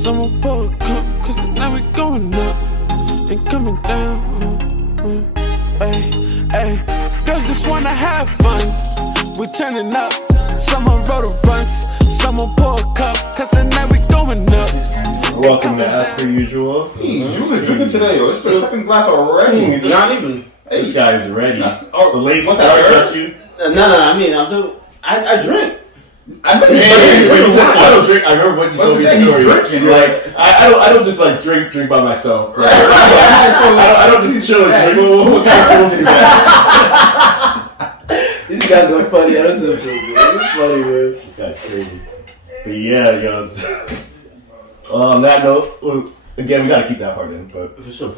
Someone pour a cup, cause now we going up and coming down. Hey, girls just wanna have fun. We turning up. Someone wrote a runs. Someone pour a cup, cause now we going up. Welcome to As Per Usual. Hey, Juice is drinking today, yo. This is the second glass already. It's not even. Hey, this guy is ready. Oh, the late what's start that, got you. No, I mean, I drink. I know I don't drink. I remember what you told me the story. Drinking, like, I don't just like drink by myself. Right? I don't just chill and drink. What kind of fools do that? These guys are funny. I don't feel good. It's funny, man. This guy's crazy. But yeah, yo. On that note, again, we gotta keep that part in. But For sure.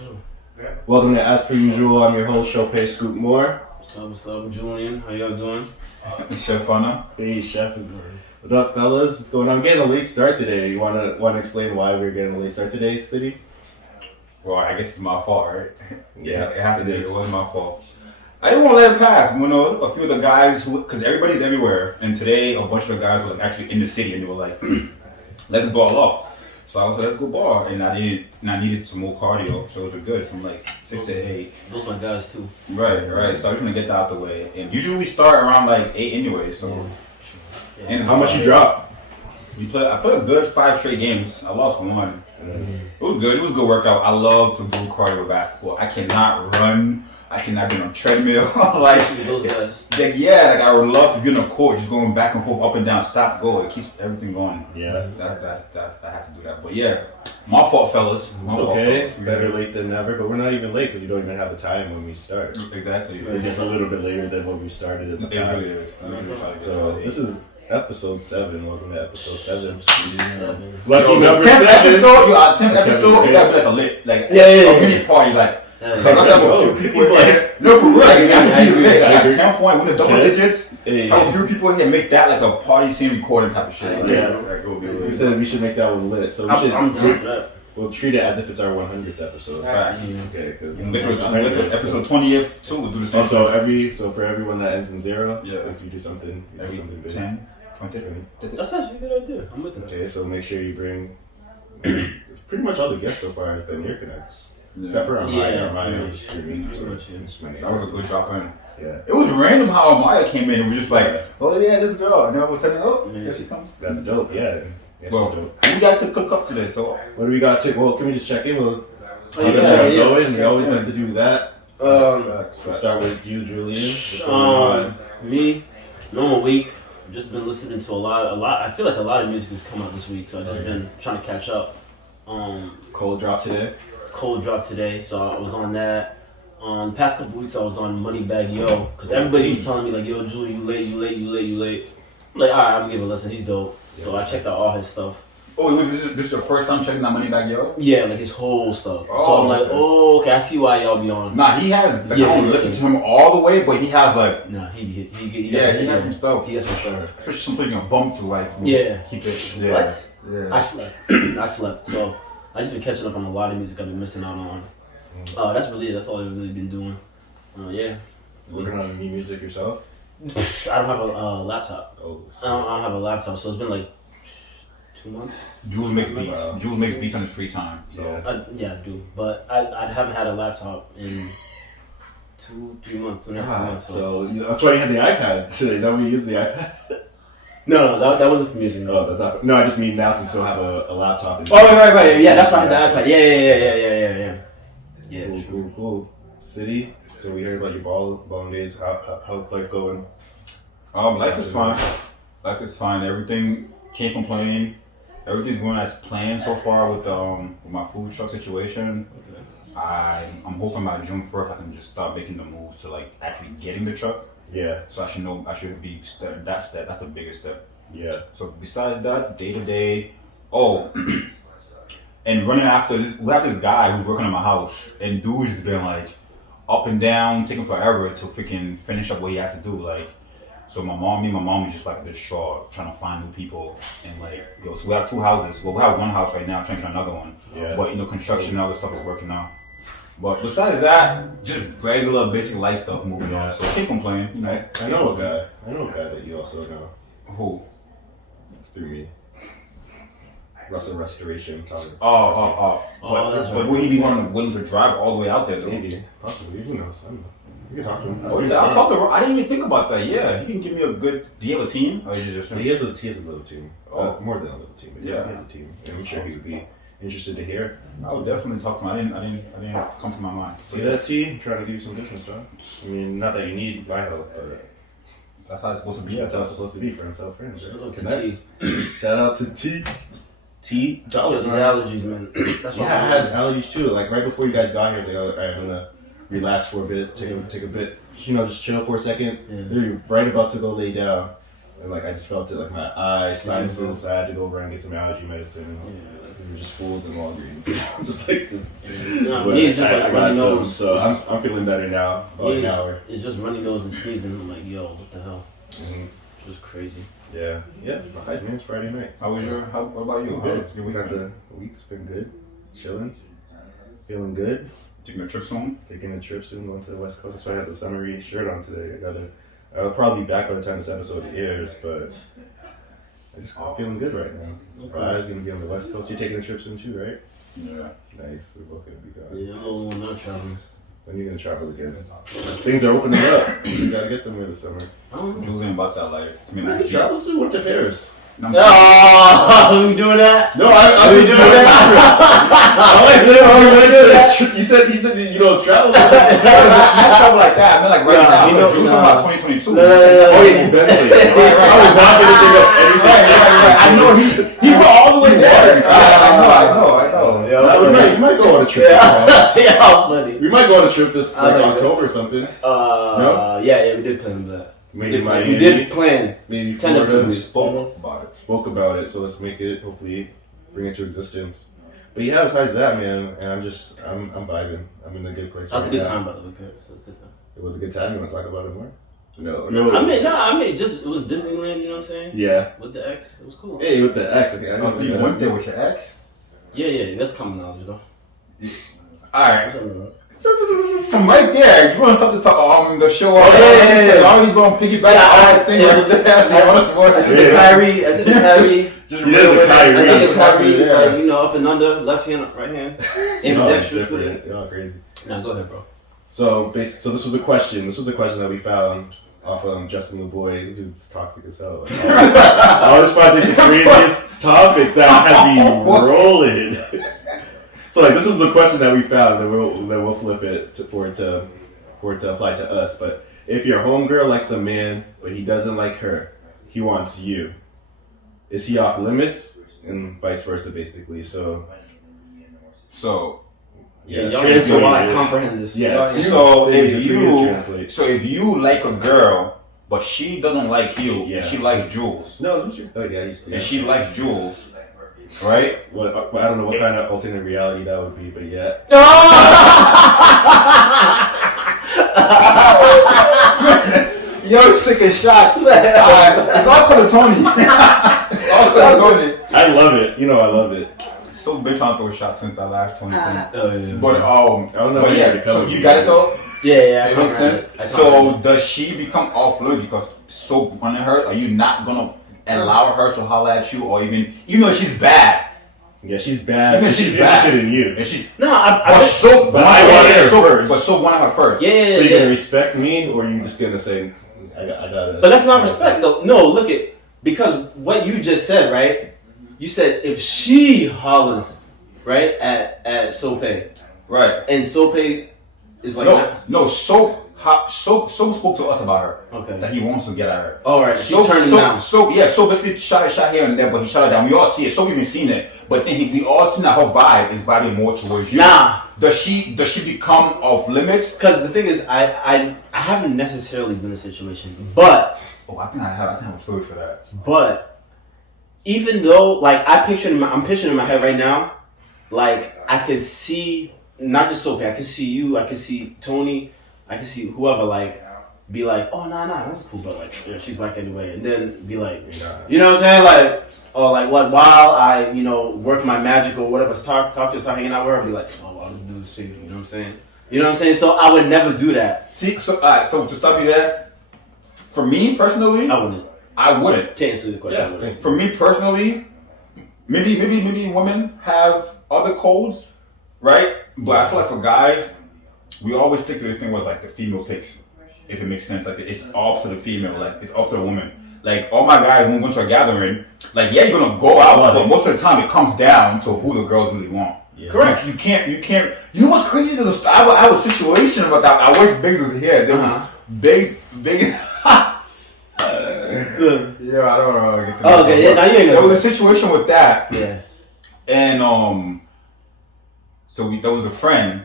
welcome to As Per Usual. I'm your host, Chopay Scoop Moore. What's up, Julian? How y'all doing? Chef Hunter. Hey, Chef. What up, fellas? What's going on? I'm getting a late start today. You wanna explain why we're getting a late start today, City? Well, I guess it's my fault, right? Yeah, it has to be. it It is. wasn't my fault. I didn't want to let it pass. You know, a few of the guys because everybody's everywhere, and today a bunch of the guys were actually in the city, and they were like, "Let's ball up." So I was like, "Let's go ball," and I needed some more cardio, so it was good. So I'm like 6 to 8. Those my guys too. Right. So I was gonna get that out the way, and usually we start around like 8 anyway. So, and How much you drop? I played a good 5 straight games. I lost one. Mm-hmm. It was good. It was a good workout. I love to do cardio basketball. I cannot run. I cannot be on a treadmill. Those guys. I would love to be on a court, just going back and forth, up and down, stop, go. It keeps everything going. Yeah. I have to do that. But yeah, my fault, fellas. It's okay. Better late than never, but we're not even late because you don't even have the time when we start. Exactly. It's just a little bit later than when we started in the It past. really is. So this is episode 7. Welcome to episode 7. 7. Lucky Yo, number 10th 7. episode, you got 10th episode, you gotta be like a lit, like a mini party, like. Like I'm talking about a few people here. No, for real. Like, you have to be lit. Like 10 point, win the double digits. Hey. Have a few people here make that like a party scene recording type of shit. Yeah. Like, it'll be We lit. said we should make that one lit. So we should. I'm down for that. We'll treat it as if it's our 100th episode. Facts. Okay. With episode 20th too, we'll do the same. Also, for everyone that ends in 0, Yeah. if you do something, you do Every something big. 10, 20. That's actually a good idea. I'm with that. Okay, so make sure you bring. Pretty much all the guests so far have been your connects. Except for Amaya. Amaya was streaming. That was a good drop in. Yeah. It was random how Amaya came in and we just like, oh yeah, this girl. And then we said, oh, Yeah. here she comes. That's dope, yeah. That's Well, dope. we got to cook up today, so. What do we got to? Well, can we just check in? We'll yeah. We always like to do that. We'll Facts. start with you, Julian. What's going on? Me, normal week. Just been listening to a lot. I feel like a lot of music has come out this week, so I've just been trying to catch up. Cold drop today. Cold drop today, so I was on that. The past couple weeks, I was on Moneybagg Yo, because everybody was telling me like, "Yo, Julie, you late." I'm like, alright, I'm gonna give it a listen. He's dope. So I checked out all his stuff. Oh, this your first time checking out Moneybagg Yo? Yeah, like his whole stuff. Oh, so I'm like, okay. oh, okay, I see why y'all be on. Nah, he has. Like, Yeah, I don't listen to him all the way, but he has like. Nah, he He has some stuff. He has some stuff. Especially something you can bump to, like. Yeah. Keep it. Yeah. What? Yeah. I slept. So I just been catching up on a lot of music I've been missing out on. That's really it. That's all I've really been doing. Yeah. Working on new music yourself? I don't have a laptop. Oh. I don't have a laptop, so it's been like 2 months. Jules makes beats. Wow. Jules makes beats on his free time. So. Yeah. I do, but I haven't had a laptop in 2-3 months, 2.5 months. So that's why you had the iPad today. Is that when you use the iPad? No, that wasn't for music. Oh, that's not. No, I just mean now since you still have a laptop. And Right. Yeah, that's why I had the iPad. Yeah. Yeah. Cool. City. So we heard about your balling days. How's life going? Life is fine. Everything, can't complain. Everything's going as planned so far with my food truck situation. I'm hoping by June 1st I can just start making the moves to like actually getting the truck. Yeah. So I should be that's the biggest step. Yeah. So besides that, day to day, and running after this, we have this guy who's working on my house, and dude's just been like up and down, taking forever to freaking finish up what he has to do. Like, so my mom is just like distraught, trying to find new people, and like, so we have 2 houses. Well, we have 1 house right now, trying to get another one. Yeah. But construction and all this stuff is working out. But besides that, just regular basic life stuff moving on. So I can't complain, you know. I know a guy that you also know. Who? Through me. Russell Restoration photography. But would he be willing to drive all the way out there, though? Maybe, possibly. Who knows? I don't know. You can talk to him. I'll talk to him. I didn't even think about that. Yeah, he can give me a good. Do you have a team, or is it just him? He has a little team. More than a little team. But Yeah. he has a team, and I'm sure he would be interested to hear. I would definitely talk to him. I didn't come to my mind. See that, T? I'm trying to give you some business, John. I mean, not that you need my help, but That's how it's supposed to be. that's how it's supposed to be. Friends help friends. Shout out to Connects. Shout out to T. T. It's allergies, man. That's Yeah, I had allergies too. Like right before you guys got here, it's like, all right, I'm gonna relax for a bit, take a bit, just chill for a second. They're right about to go lay down, and like I just felt it, like my eyes, sinuses. I had to go over and get some allergy medicine. They were just Foods and Walgreens. It's just like I runny got some, nose. so I'm feeling better now. About an hour. It's just runny nose and sneezing. I'm like, yo, what the hell? Mm-hmm. It's just crazy. Yeah, it's Friday, man. It's Friday night. How about you? Good. Your We got weekend? the week's been good. Chilling, feeling good. Taking a trip soon? Taking a trip soon, going to the West Coast. That's why I have the summery shirt on today. I'll probably be back by the time this episode airs, but I'm feeling good right now. Surprised gonna be on the West Coast. You're taking a trip soon too, right? Yeah. Nice. We're both gonna be gone. Yeah, I'm the only one not traveling. When are you gonna travel again? Things are opening up. You gotta get somewhere this summer. Jules ain't about that life. I mean, I can travel soon. Went to Paris. Oh, we doing that? No, I was doing that. You said you don't travel. not travel like that. I mean, like right now. Jules talking about 2022. Oh yeah, you better say it. I was not gonna think of anything. I know he went all the way there. I know. Yeah, you might go on a trip. Yeah, funny. We might go on a trip this October or something. No? Yeah, we did plan that. Maybe We did plan. Maybe Florida. Florida. We spoke about it. So let's make it. Hopefully, bring it to existence. But yeah, besides that, man, and I'm vibing. I'm in a good place. That was right a good now. time, by the way. Paris. It was a good time. It was a good time. You want to talk about it more? No. I mean, just it was Disneyland. You know what I'm saying? Yeah. With the ex, it was cool. Hey, with the ex. Okay, so you went there with your ex? Yeah, that's common knowledge, though. Alright. From right there, you want to start to talk the show. Yeah. I already going to piggyback on the thing. I did the Kyrie. Just real with I did the Kyrie. Kyrie, up and under, left hand, right hand. Ambidextrous with it. Y'all crazy. Now go ahead, bro. So this was a question. This was the question that we found off Justin LeBoy. This dude's toxic as hell. I was finding the craziest topics that have me rolling. So this was the question that we found, and we'll flip it for it to apply to us. But if your homegirl likes a man, but he doesn't like her, he wants you. Is he off limits? And vice versa, basically. So yeah, y'all need to want to comprehend this. Yeah. So if you like a girl, but she doesn't like you, and she likes Jules. No, and she likes Jules. Right? Well, I don't know what kind of alternate reality that would be, but yeah. Yo, sick of shots. It's all for the Tony. It's all for the Tony. I love it. I love it. So been trying to throw shots since that last Tony thing. Yeah. But I don't know. But yeah, so you got it though. Yeah. It makes sense. So does she become off limits because so wanting her? Are you not gonna allow her to holler at you, or even though she's bad? Yeah, she's bad. Even She's bad. interested in you. And she's But I wanted her first. But so wanted her first. Yeah. So you gonna respect me, or you just gonna say, I gotta? But that's not respect, though. No, look at because what you just said, right? You said if she hollers, right at Sope, Right. and Sope is like Soap spoke to us about her. Okay. That he wants to get at her. All right. She turned him down. Soap basically shot here and there, but he shot her down. We all see it. Soap even seen it, but then we all seen that her vibe is vibing more towards you. Nah. Does she become off limits? Because the thing is, I haven't necessarily been in a situation, but I think I have a story for that. But even though, like, I'm picturing in my head right now, like I could see not just Sophie, I could see you, I could see Tony, I could see whoever, like, be like, oh nah, that's cool, but like, yeah, she's whack anyway, and then be like, you know what I'm saying, like, or like what while I, work my magic or whatever, talk to her, start hanging out with her, be like, oh wow, this dude's shit, you know what I'm saying? You know what I'm saying? So I would never do that. See, so alright, so to stop you there, for me personally, I wouldn't. I wouldn't. To answer the question, I wouldn't. For me personally, maybe women have other codes, right? But I feel like for guys, we always stick to this thing where like the female picks, if it makes sense. Like it's up to the female, like it's up to the woman. Like all my guys when we go to a gathering, like yeah, you're gonna go out, but most of the time it comes down to who the girls really want. Yeah. Correct. You can't. You know what's crazy? I have a situation about that. I wish Biggs was here. Biggs. Yeah, I don't know. Oh, okay, yeah, now you ain't There was a situation with that. Yeah. And so there was a friend,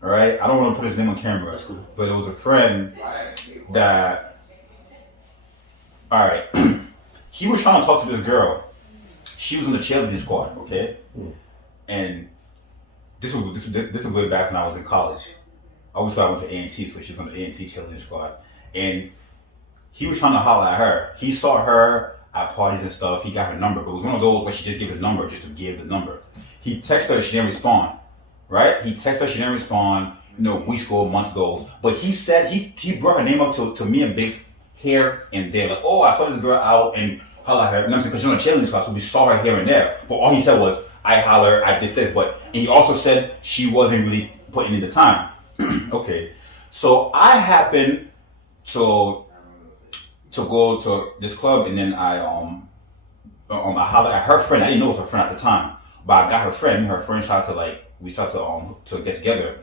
right? I don't want to put his name on camera. That's cool. But there was a friend that, all right, he was trying to talk to this girl. She was in the cheerleading squad, okay? And this was way back when I was in college. I went to A&T, so she was on the A&T cheerleading squad. And he was trying to holler at her. He saw her at parties and stuff. He got her number, but it was one of those where she just gave his number just to give the number. He texted her, she didn't respond, right? He texted her, she didn't respond. You know, weeks go, months goes. But he said, he brought her name up to me and Biggs here and there. Like, oh, I saw this girl out and holler at her. You know what I'm saying? Because she's on a cheerleading squad, so we saw her here and there. But all he said was, I holler, I did this. And he also said she wasn't really putting in the time. Okay. So I happened to go to this club, and then I hollered at her friend. I didn't know it was her friend at the time, but I got her friend. Her friend started to get together.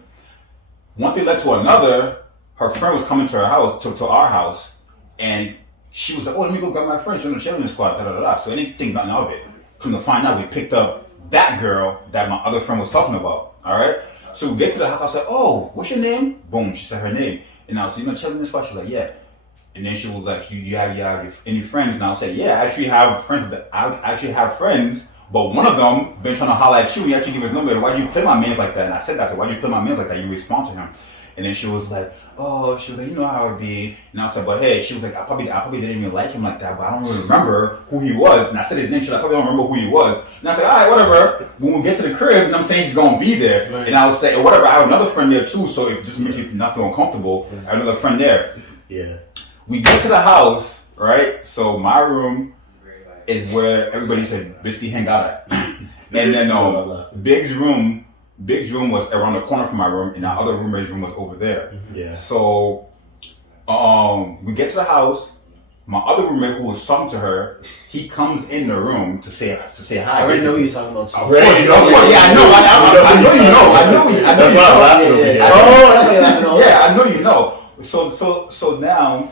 One thing led to another. Her friend was coming to her house, to our house, and she was like, "Oh, let me go grab my friend. She's in the cheerleading squad." Da da da da. So I didn't think nothing of it. Come to find out, we picked up that girl that my other friend was talking about. All right. So we get to the house. I said, "Oh, what's your name?" Boom. She said her name, and I was, cheerleading squad. She's like, "Yeah." And then she was like, you have any friends? And I said, yeah, I actually have friends, but one of them been trying to holler at you. He actually give his number. Why do you play my man like that? And I said that. I said, why do you play my man like that? You respond to him. And then she was like, you know how it would be. And I said, but hey, she was like, I probably didn't even like him like that, but I don't really remember who he was. And I said his name. She's like, I probably don't remember who he was. And I said, all right, whatever. When we get to the crib, you know what I'm saying, he's going to be there. Right. And I was saying, whatever, I have another friend there too, so if just make you not feel uncomfortable, I have another friend there. Yeah. We get to the house, right? So my room is where everybody said basically hang out at. And then Big's room was around the corner from my room, and our other roommate's room was over there. Yeah. So we get to the house. My other roommate who was talking to her, he comes in the room to say hi. I already know who you're talking about. Of course, yeah, I know. I know you know. I know you know. So now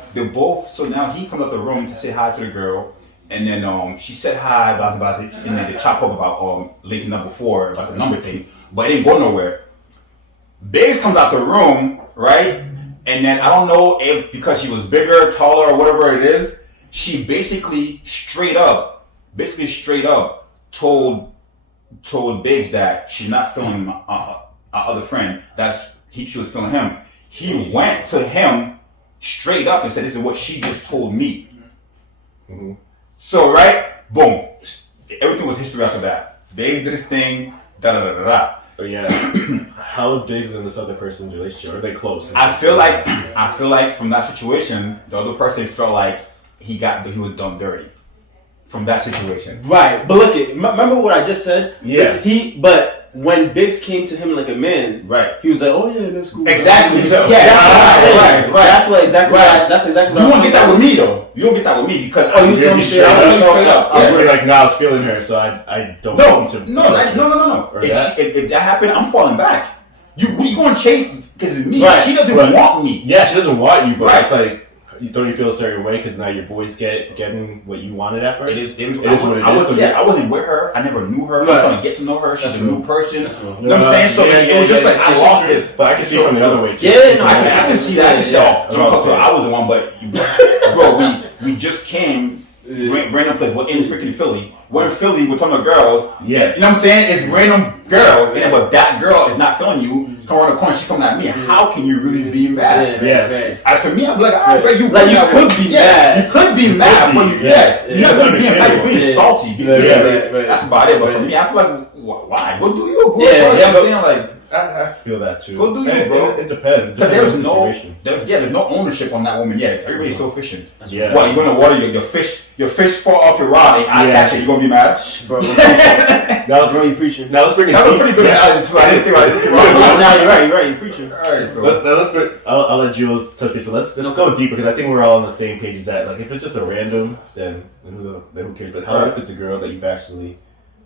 he comes out the room to say hi to the girl, and then she said hi, blah blah blah, and then they chop up about linking up before about the number thing, but it didn't go nowhere. Biggs comes out the room, right? And then I don't know if because she was bigger, taller, or whatever it is, she basically straight up told Biggs that she's not feeling our other friend. She was feeling him. He went to him straight up and said, "This is what she just told me." Mm-hmm. So right, boom, everything was history after that. Biggs did his thing, da da da da da. But yeah, how is Biggs and this other person's relationship? Are they close? I feel like from that situation, the other person felt like he was done dirty from that situation. Right, but look, remember what I just said? Yeah. But when Biggs came to him like a man, right? He was like, "Oh yeah, that's cool." Exactly. Right. That's exactly. You don't get that with me though. You don't get that with me because you tell me straight up. I was really like, I was feeling her, so I don't. No. If that happened, I'm falling back. You going to chase because it's me. Right. She doesn't want me. Yeah, she doesn't want you, but it's like. Don't you feel a certain way because now your boys getting what you wanted at first? It is what it is. I wasn't with her. I never knew her. I'm trying to get to know her. She's a new person. You know what I'm saying? So it was just like I lost this. But I can see from the other way too. Yeah, no, I can see that. I was the one, but bro, we just came random place. We're in freaking Philly. We're in Philly. We're talking about girls. Yeah, you know what I'm saying? It's random girls, but that girl is not feeling you. Come around the corner, she's coming at me. How can you really be mad? Yeah. As for me, I'm like, all right, bro, you could be mad. You could be mad, but you're not really being mad. You're being salty. That's about it. But for me, I feel like, why? Go do you, bro. You know what I'm saying? Like, I feel that too. Go do you, bro. It depends. Because Situation. there's no ownership on that woman yet. Everybody's so efficient. Yeah. What, you're gonna water your fish fall off your rod and I catch it, you're gonna be mad? Bro, Now, bro, you preaching. now let's bring it. That was pretty good analogy too. I didn't think about it. Nah, you're right, you preaching. Alright, so I'll let Jules touch base, but let's go deeper because I think we're all on the same page as that. Like, if it's just a random, then who cares? But how if it's a girl that you've actually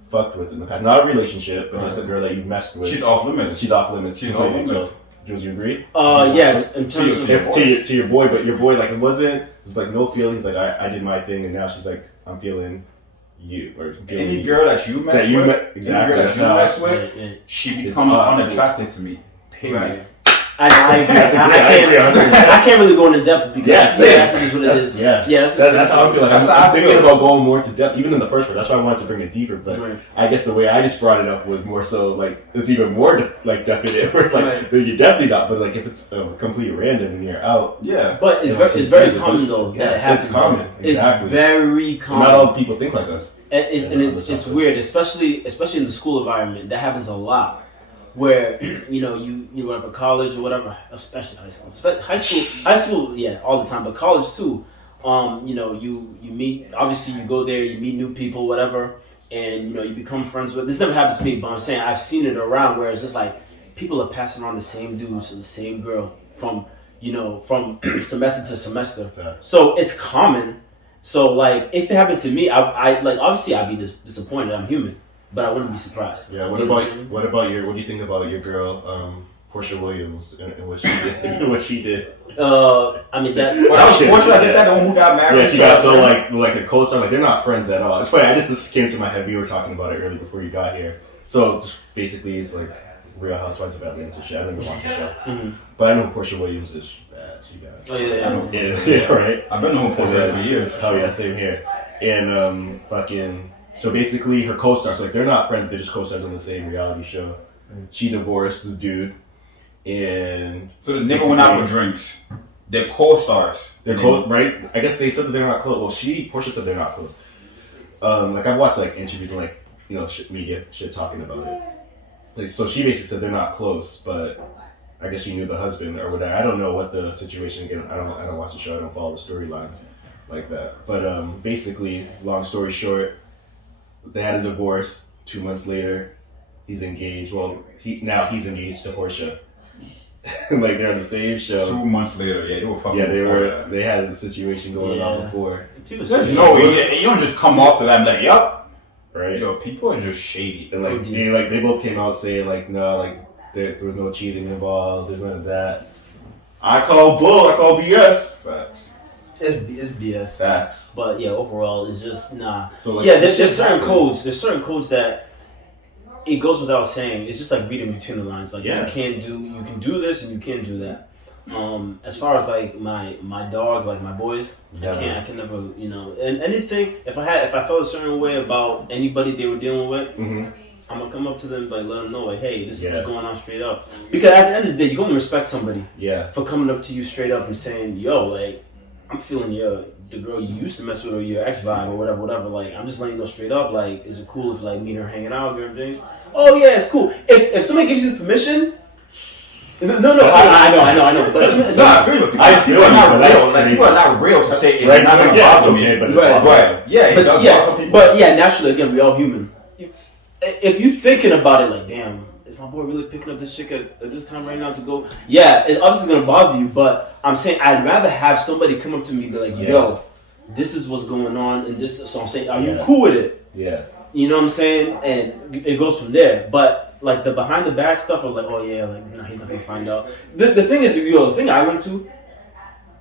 fucked with in the past? Not a relationship, but just a girl that you've messed with. she's off limits. She's off limits. She's off limits. So, Jules, you agree? Yeah, in terms of To your boy, but your boy, like, it was like no feelings. Like, I did my thing, and now she's like, I'm feeling you. Or I'm feeling Any girl that you mess with, exactly. any girl that you mess with, yeah. she becomes unattractive to me. Period. Right. I agree. I can't really go into depth because that's what it is. Yeah, that's how I feel. Like I'm thinking about going more to depth, even in the first one. That's why I wanted to bring it deeper. But I guess the way I just brought it up was more so like it's even more definite. Where it's like you're definitely not. But like if it's completely random and you're out, But it's very common though that it happens. It's common. Exactly. It's very common. Not all people think like us. And it's weird, especially in the school environment. That happens a lot. Where you went to college or whatever, especially high school, yeah, all the time, but college too. You meet, obviously you go there, you meet new people, whatever, and you become friends with. This never happened to me, but I'm saying I've seen it around where it's just like people are passing on the same dudes to the same girl from semester to semester. Yeah. So it's common. So like if it happened to me, I like obviously I'd be disappointed. I'm human. But I wouldn't be surprised. Yeah. What do you think about your girl, Portia Williams, and what she did? What she did? I mean that. Well, that was Portia. I think that the one who got married. Yeah, she got so like a co-star. Like they're not friends at all. It's funny. This came to my head. We were talking about it earlier before you got here. So just basically, it's like Real Housewives of Atlanta shit. I never watched the show, but I know who Portia Williams is. She got. Oh yeah. I know. Yeah, right. I've been knowing Portia for years. Oh yeah, same here. And So basically, her co-stars, like they're not friends, they're just co-stars on the same reality show. She divorced the dude, and so they never went out for drinks. They're co-stars. Right? I guess they said that they're not close. Well, Portia said they're not close. Like I've watched like interviews and like media shit talking about it. Like, so she basically said they're not close, but I guess she knew the husband or whatever. I don't know what the situation again. I don't watch the show. I don't follow the storylines like that. But basically, long story short. They had a divorce. 2 months later, he's engaged. Well, he's engaged to Portia. Like they're on the same show. 2 months later, yeah, they were fucking. Yeah, they had a situation going on before. You don't just come off to that and be like, yup. Right. Yo, people are just shady. And they both came out saying like, no, like there was no cheating involved. There's none of that. I call bull. I call BS. Facts. It's BS. Facts. But yeah, overall, it's just nah. So like, there's certain codes. There's certain codes that it goes without saying. It's just like reading between the lines. Like you can do this and you can't do that. As far as like my dogs, like my boys, I can never, and anything. If I felt a certain way about anybody they were dealing with. Mm-hmm. I'm gonna come up to them, like let them know, like, hey, this is what's going on straight up. Because at the end of the day, you can only respect somebody for coming up to you straight up and saying, yo, like. I'm feeling the girl you used to mess with or your ex vibe or whatever. Like, I'm just letting you know straight up. Like, is it cool if like me and her hanging out, girl things? Oh yeah, it's cool. If somebody gives you the permission, no, I know. But I feel it. People are not real. Like people are not real to say it's not gonna bother me. But naturally, again, we all human. If you thinking about it, like, damn. My boy really picking up this chick at this time right now to go. Yeah, it's obviously gonna bother you, but I'm saying I'd rather have somebody come up to me and be like, yo, this is what's going on, and this. So I'm saying, are you cool with it? Yeah. You know what I'm saying? And it goes from there. But like the behind the back stuff, of like, oh yeah, like no, he's not gonna find out. The thing is, the thing I learned too.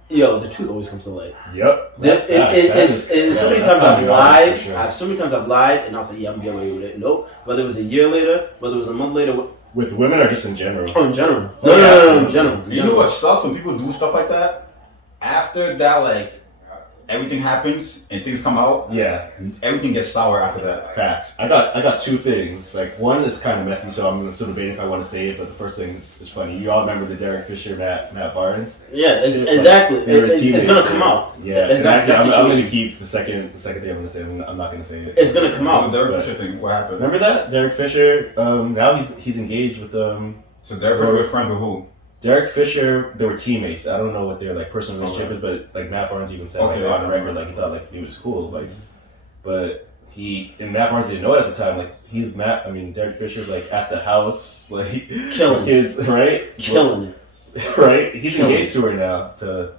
The truth always comes to light. Yep. So many times I've lied. So many times I've lied, and I'll say, yeah, I'm getting away with it. Nope. Whether it was a year later, whether it was a month later. With women or just in general? Oh, in general. No, in general. You know what sucks when people do stuff like that? After that, like, everything happens and things come out. Yeah. Everything gets sour after that. Facts. I got two things. Like, one is kind of messy, so I'm still debating if I want to say it, but the first thing is funny. You all remember the Derek Fisher, Matt Barnes? Yeah, exactly. It's going to come out. Yeah, exactly. I'm going to keep the second thing I'm going to say. I'm not going to say it. It's going to come out. The Derek Fisher thing, what happened? Remember that? Derek Fisher, now he's engaged with So Derek Fisher was friends with who? Derek Fisher, they were teammates. I don't know what their like personal relationship is, but like Matt Barnes even said like on the record, like he thought like he was cool, like, but Matt Barnes didn't know it at the time. Like Derek Fisher's like at the house, like killing kids, right? Killing it, right? He's engaged to her now to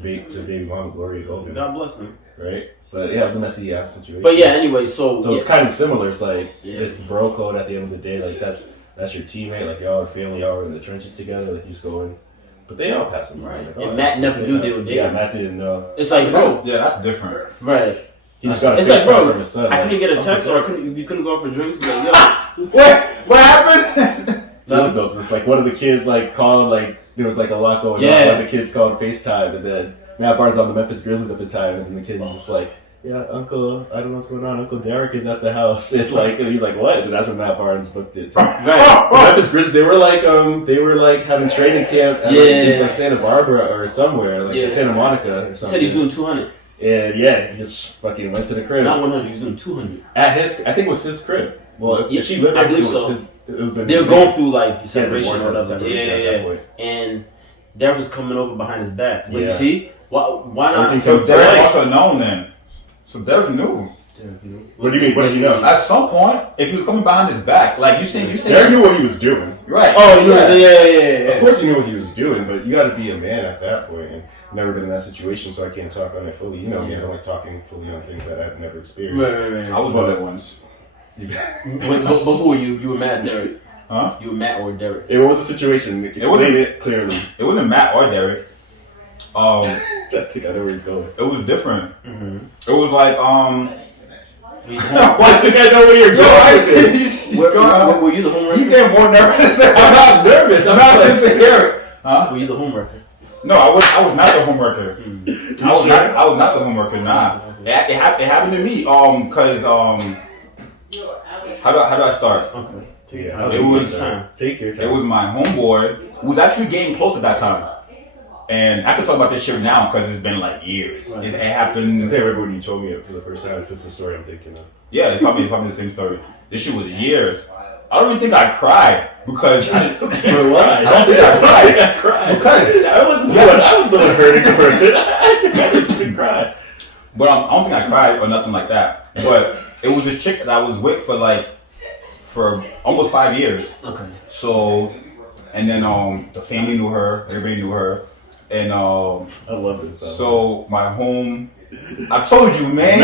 baby mama Gloria Goldman. God bless them, right? But yeah, it was a messy ass situation. But yeah, anyway, so it's kind of similar. It's like it's bro code at the end of the day. Like that's your teammate. Like y'all are family. Y'all are in the trenches together. Like he's going. But they all pass him right. Like, and Matt never knew they were dating. Yeah, Matt didn't know. It's like, bro. Yeah, that's different. Right. He just got a it's like, bro, from his son. I couldn't get a text or you couldn't go out for drinks. Like, yo. What happened? It's like one of the kids like called, like there was like a lot going on. One of the kids called FaceTime, and then Matt Barnes on the Memphis Grizzlies at the time, and then the kid was just like, yeah, Uncle, I don't know what's going on. Uncle Derek is at the house. And he's like, what? And that's when Matt Barnes booked it. Right. The Memphis Grizzlies, they were like having training camp at like Santa Barbara or somewhere, like Santa Monica or something. He said he's doing 200. And he just fucking went to the crib. Not 100, he was doing 200. At his, I think it was his crib. Well, if she lived there, I believe it was so. his. It was they were going through like separation or whatever. Yeah. And Derek was coming over behind his back. But you see, why not? So Derek also known then. So Derek knew. What do you mean? What did he know? At some point, if he was coming behind his back, like you said, Derek knew what he was doing. Right. Oh, yeah. Of course, he knew what he was doing, but you got to be a man at that point. And I've never been in that situation, so I can't talk on it fully. You know me, I don't like talking fully on things that I've never experienced. Right. I was one of the ones. Wait, but who were you? You were Matt, Derek. Huh? You were Matt or Derek? What was the situation? Explain it clearly. It wasn't Matt or Derek. I think I know where he's going. It was different. Mm-hmm. It was like I think I know where you're going. He's going. Were you the homewrecker? He's getting more nervous. I'm not nervous. I'm not to hear it. Huh? Were you the homewrecker? No, I was not the homewrecker. I was not the homewrecker. Nah, it happened to me. Cause how do I start? Okay. Take your time. Take your time. It was my homeboy who was actually getting close at that time. And I can talk about this shit now because it's been like years. Right. It happened. I think I remember when you told me it for the first time. If it's the story I'm thinking of. Yeah, it's probably the same story. This shit was years. I don't even think I cried because I don't think I cried because I was the one hurting the person. I didn't cry. But I don't think I cried or nothing like that. But it was a chick that I was with for almost 5 years. Okay. So, and then the family knew her. Everybody knew her. And I love this. So my home, I told you, man,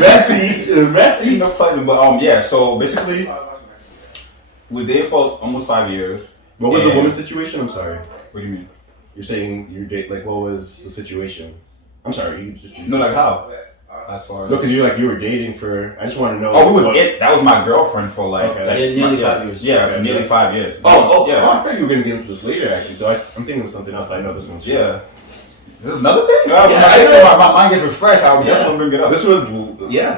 messy, no problem. But yeah. So basically, we were there for almost 5 years. What was the woman's situation? I'm sorry. What do you mean? You're saying you date like what was the situation? I'm sorry. No, like how? As far as because you were dating for. I just want to know. Oh, that was my girlfriend for nearly 5 years. Yeah, for nearly 5 years. Yeah. I thought you were going to get into this later, actually. So I'm thinking of something else. I know this one too. Yeah. Is this another thing? My mind gets refreshed. I would definitely bring it up. This was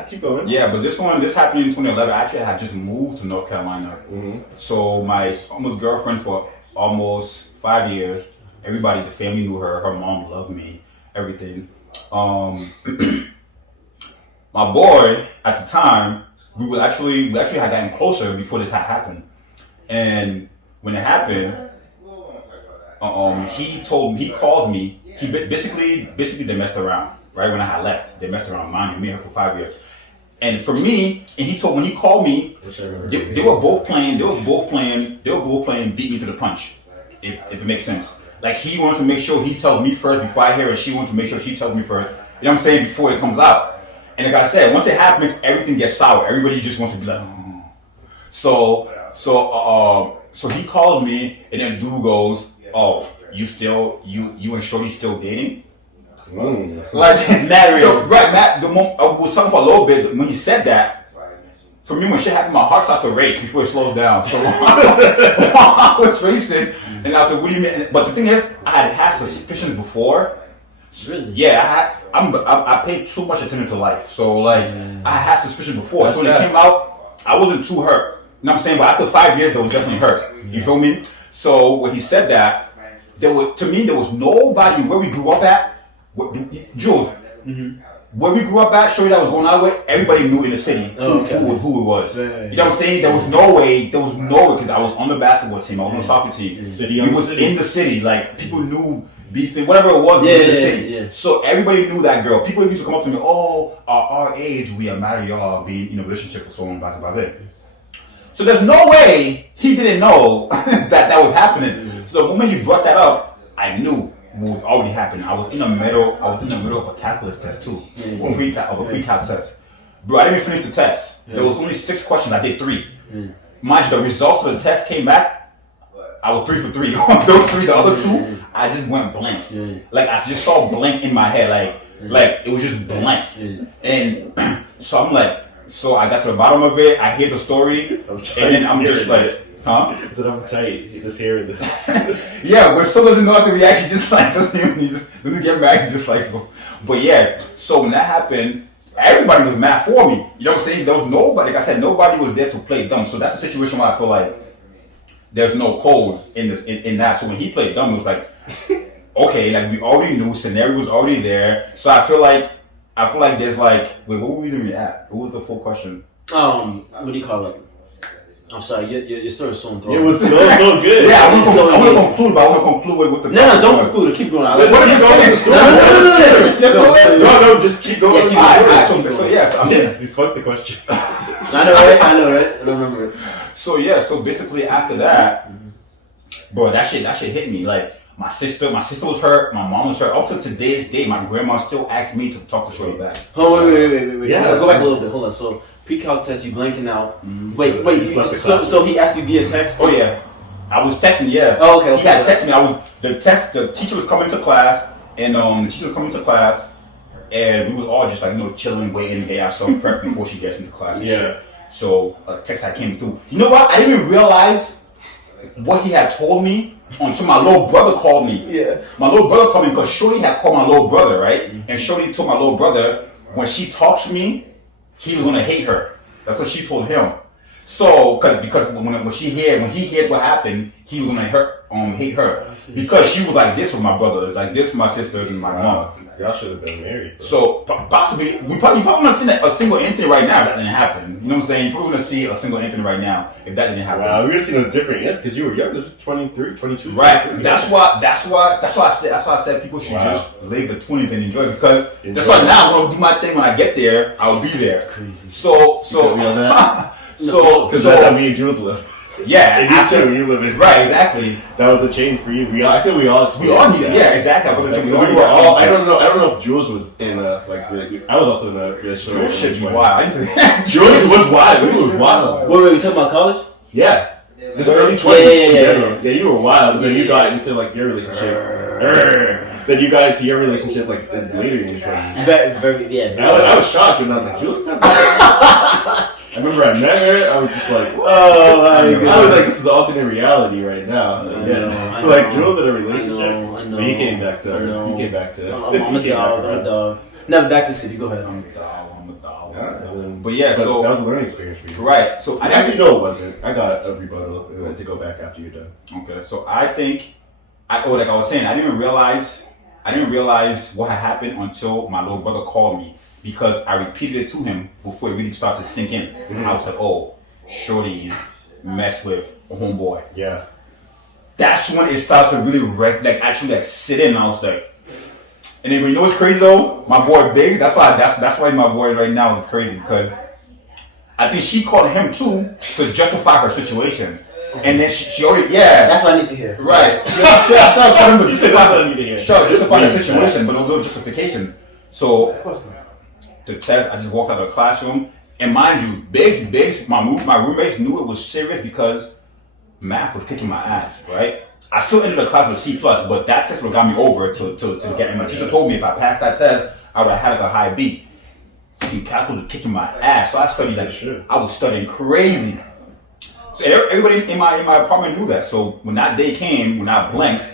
keep going. Yeah, but this happened in 2011. Actually, I had just moved to North Carolina. Mm-hmm. So my almost girlfriend for almost 5 years. Everybody, the family knew her. Her mom loved me. Everything. My boy, at the time, we actually had gotten closer before this had happened. And when it happened, he called me. He basically they messed around, right? When I had left, they messed around. Mind you, me and her for 5 years. And for me, when he called me, they were both playing beat me to the punch, if it makes sense. Like he wanted to make sure he tells me first before I hear it. She wanted to make sure she tells me first. You know what I'm saying? Before it comes out. And like I said, once it happens, everything gets sour. Everybody just wants to be like, So he called me, and then dude goes, "Oh, you and Shorty still dating?" Like married. Right, Matt. I was talking for a little bit when he said that. For me, when shit happened, my heart starts to race before it slows down. So I was racing, and I was like, "What do you mean?" But the thing is, I had suspicions before. Really? Yeah, I paid too much attention to life, so I had suspicion before. So when it came out, I wasn't too hurt. You know what I'm saying? But after 5 years, they were definitely hurt. You feel me? So when he said that, there was nobody where we grew up at. Jules, where we grew up at, shorty that was going out with, everybody knew in the city who it was. You know what I'm saying? There was no way, because I was on the basketball team, I was on the soccer team. We was in the city, like people knew beefing, whatever it was, we was in the city. Yeah. So everybody knew that girl. People used to come up to me, oh, our age, we are married, y'all, being in a relationship for so long, blah. So there's no way he didn't know that was happening. So the moment he brought that up, I knew what was already happening. I was in the middle of a calculus test too, a pre-calc test. Bro, I didn't even finish the test. There was only 6 questions. I did 3. Mind you, the results of the test came back. I was 3 for 3. Those 3, the other 2, I just went blank. Like I just saw blank in my head. Like it was just blank. And so I'm like, so I got to the bottom of it. I hear the story, and then I'm just like, huh? So I'm tight. Just hearing this. Yeah, but so doesn't know how to react. He just like doesn't get mad. He just like, but yeah. So when that happened, everybody was mad for me. You know what I'm saying? There was nobody. Like I said, nobody was there to play dumb. So that's a situation where I feel like there's no code in this in that. So when he played dumb, it was like, okay, like we already knew, scenario was already there. So I feel like there's like, wait, what were we doing at? What was the full question? What do you call it? I'm sorry, your story is so enthralling. It was so good. Yeah, I want to conclude, but I want to conclude with the. No, don't conclude. Keep going. No, just keep going. So yes, I mean, you fucked the question. I know, right? I don't remember it. So yeah, so basically after that, bro, that shit hit me. Like my sister was hurt, my mom was hurt. Up to today's day, my grandma still asks me to talk to Shorty back. Oh wait. Yeah, go back a little bit. Hold on. So pre-calc test, you blanking out. Wait. So he asked you via text? Oh yeah, I was texting. Yeah. Oh okay. He had texted me. The teacher was coming to class, and and we was all just like chilling, waiting. They have some prep before she gets into class. And shit. So a text had came through. You know what? I didn't even realize what he had told me until my little brother called me. Yeah. My little brother called me because Shorty had called my little brother, right? And Shorty told my little brother when she talks to me, he was gonna hate her. That's what she told him. So, because when he heard what happened, he was gonna hate her because she was like this with my brothers, like this with my sisters and my mom. Y'all should have been married. Bro. So possibly you probably gonna see a single Anthony right now if that didn't happen. You know what I'm saying? You're probably gonna see a single Anthony right now if that didn't happen. Wow, we were seeing a different Anthony because you were young, 23, 22. Right. That's why I said people should just live the 20s and enjoy it because that's why now when I do my thing when I get there, I'll be there. That's crazy. So because that's how me and Jules live. Yeah, and you too. You live in right, exactly. That was a change for you. I feel we all need it. Yeah, exactly. I don't know if Jules was in a I was also in a relationship. Jules should be wild. Jules was wild. We were wild. Wait, you talking about college? Yeah. This early 20s. Yeah, you were wild. But then you got into your relationship. Then you got into your relationship later in your 20s. Very. I was shocked and I was like, Jules. I remember I met her. I was just like, oh my God. I was like, this is alternate reality right now. I know. Like Jules in a relationship. I know. But he came back to her. He came back to. I'm a dog. Never back to the city. Go ahead. I'm a dog. But so that was a learning experience for you, right? So I actually no, it wasn't. I got a rebuttal to go back after you're done. Okay, so I think, like I was saying, I didn't realize what had happened until my little brother called me because I repeated it to him before it really started to sink in. Mm-hmm. I was like, oh, Shorty messed with a homeboy. Yeah. That's when it started to really sit in. I was like. And then you know what's crazy though? My boy Big, that's why my boy right now is crazy because I think she called him too to justify her situation. And then she already that's what I need to hear. Right. She started calling him to justify the situation, but no justification. So the test, I just walked out of the classroom. And mind you, Biggs, my roommates knew it was serious because math was kicking my ass, right? I still ended the class with C+, but that test would have got me over to get. And my teacher told me if I passed that test, I would have had a high B. Fucking calculus was kicking my ass, so I studied I was studying crazy. So everybody in my apartment knew that. So when that day came, when I blinked,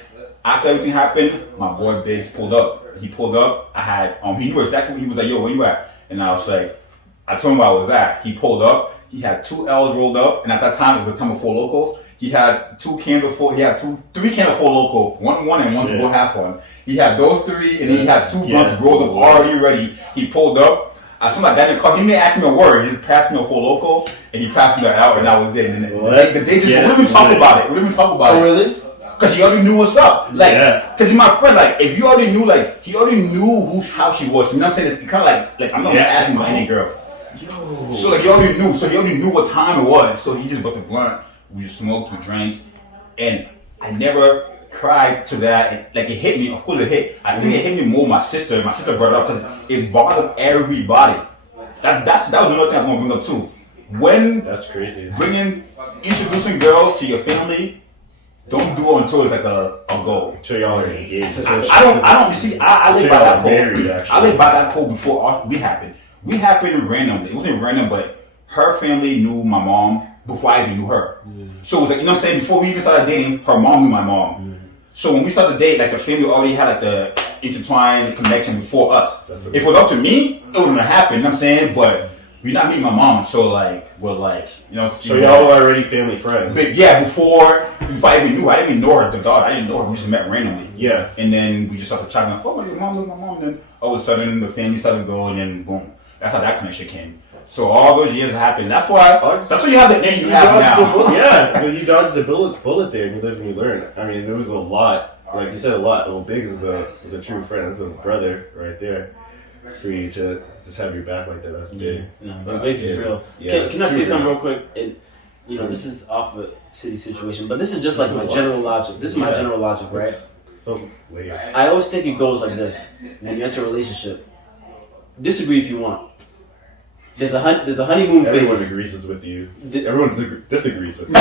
after everything happened, my boy Biggs pulled up. He pulled up. I had he knew exactly. He was like, "Yo, where you at?" And I was like, I told him where I was at. He pulled up. He had 2 L's rolled up, and at that time it was the time of 4 locals. He had 3 cans of Four Loko, one and one to go half on. He had those 3, and then he had 2 blunts rolled up already ready. He pulled up. As soon as I got in the car, he didn't ask me a word. He just passed me a Four Loko, and he passed me that out, and that was it. And we didn't even talk about it. We didn't even talk about it. Oh, really? Because he already knew what's up. Like, because he's my friend. Like, if you already knew, like, he already knew how she was. You know what I'm saying? It's kind of like I'm not gonna ask him about any girl. Yo. So like he already knew. So he already knew what time it was. So he just bought the blunt. We just smoked, we drank, and I never cried to that. Like it hit me. Of course it hit. I think it hit me more. My sister brought it up because it bothered everybody. That was another thing I'm gonna bring up too. When that's crazy. Introducing girls to your family. Don't do it until it's like a goal. Until y'all are engaged. I don't see. I live by that code. I live by that code before we happened. We happened randomly. It wasn't random, but her family knew my mom before I even knew her. So it was like, you know what I'm saying? Before we even started dating, her mom knew my mom. So when we started to date, like the family already had like the intertwined connection before us. If it was up to me, it wouldn't have happened. You know what I'm saying? But we're not meeting my mom until like we're like, you know. So y'all were already family friends. But yeah, before I even knew, I didn't even know her, the daughter. I didn't know her. We just met randomly. Yeah. And then we just started chatting. Like, oh, your mom knows my mom. And then all of a sudden, the family started to go, and then boom, that's how that connection came. So all those years happened. That's why you have the name you have now. Yeah, you dodged the bullet there, and you live and you learn. I mean, there was a lot. Like you said, a lot. Well, Biggs is a true friend. That's a brother right there. For you to just have your back like that, that's big. No, but Biggs is real. Yeah, can I say something real quick? This is off a city situation, but this is just like my general logic. This is my general logic, right? It's so layered. I always think it goes like this: when you enter a relationship, disagree if you want. There's a honeymoon phase. Everyone agrees with you. Everyone disagrees with you.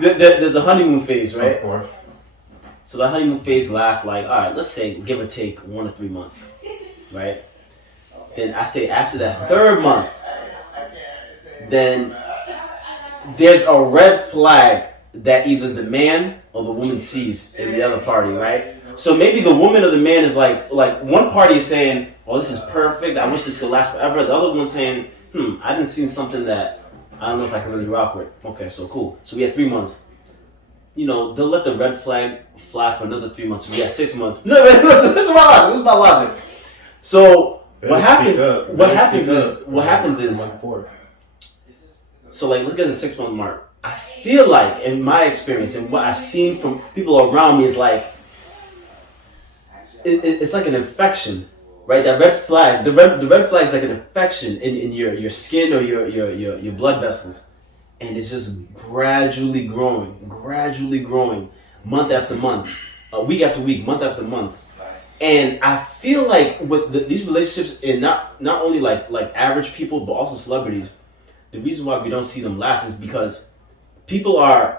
There's a honeymoon phase, right? Of course. So the honeymoon phase lasts like, all right, let's say give or take 1 to 3 months, right? Then I say after that 3rd month, then there's a red flag that either the man or the woman sees in the other party, right? So maybe the woman or the man is like one party is saying, "Oh, this is perfect. I wish this could last forever." The other one's saying, I didn't see something that I don't know if I can really rock with." Okay, so cool. So we had 3 months. They'll let the red flag fly for another 3 months. So we had 6 months. No, man, listen, this is my logic. So what happens is. So like, let's get to the 6 month mark. I feel like, in my experience and what I've seen from people around me, is like it's like an infection, right? That red flag, the red flag is like an infection in your skin or your blood vessels, and it's just gradually growing, month after month, week after week, month after month. And I feel like with these relationships, and not only like average people, but also celebrities, the reason why we don't see them last is because people are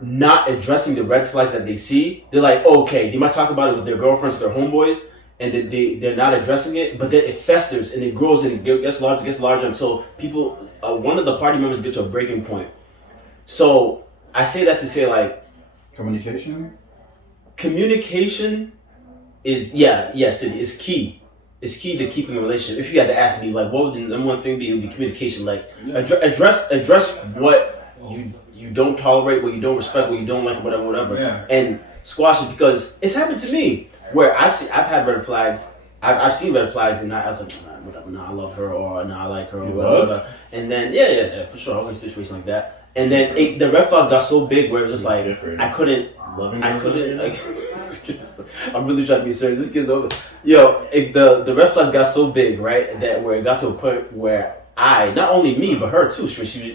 not addressing the red flags that they see. They're like, okay, they might talk about it with their girlfriends, their homeboys, and they're not addressing it, but then it festers and it grows and it gets larger until people, one of the party members get to a breaking point. So I say that to say like, communication is it is key. It's key to keeping a relationship. If you had to ask me, like, what would the number one thing be? It would be communication. Like, address what you don't tolerate, what you don't respect, what you don't like, whatever, yeah. And squash it, because it's happened to me where I've had red flags. I've seen red flags, and I was like, whatever, I love her, or I like her, or whatever. And then yeah, for sure, I was in a situation like that. And then the red flags got so big where it was just like different. I couldn't. Like, I'm really trying to be serious. This kid's over. The red flags got so big, right? That where it got to a point where not only me, but her too.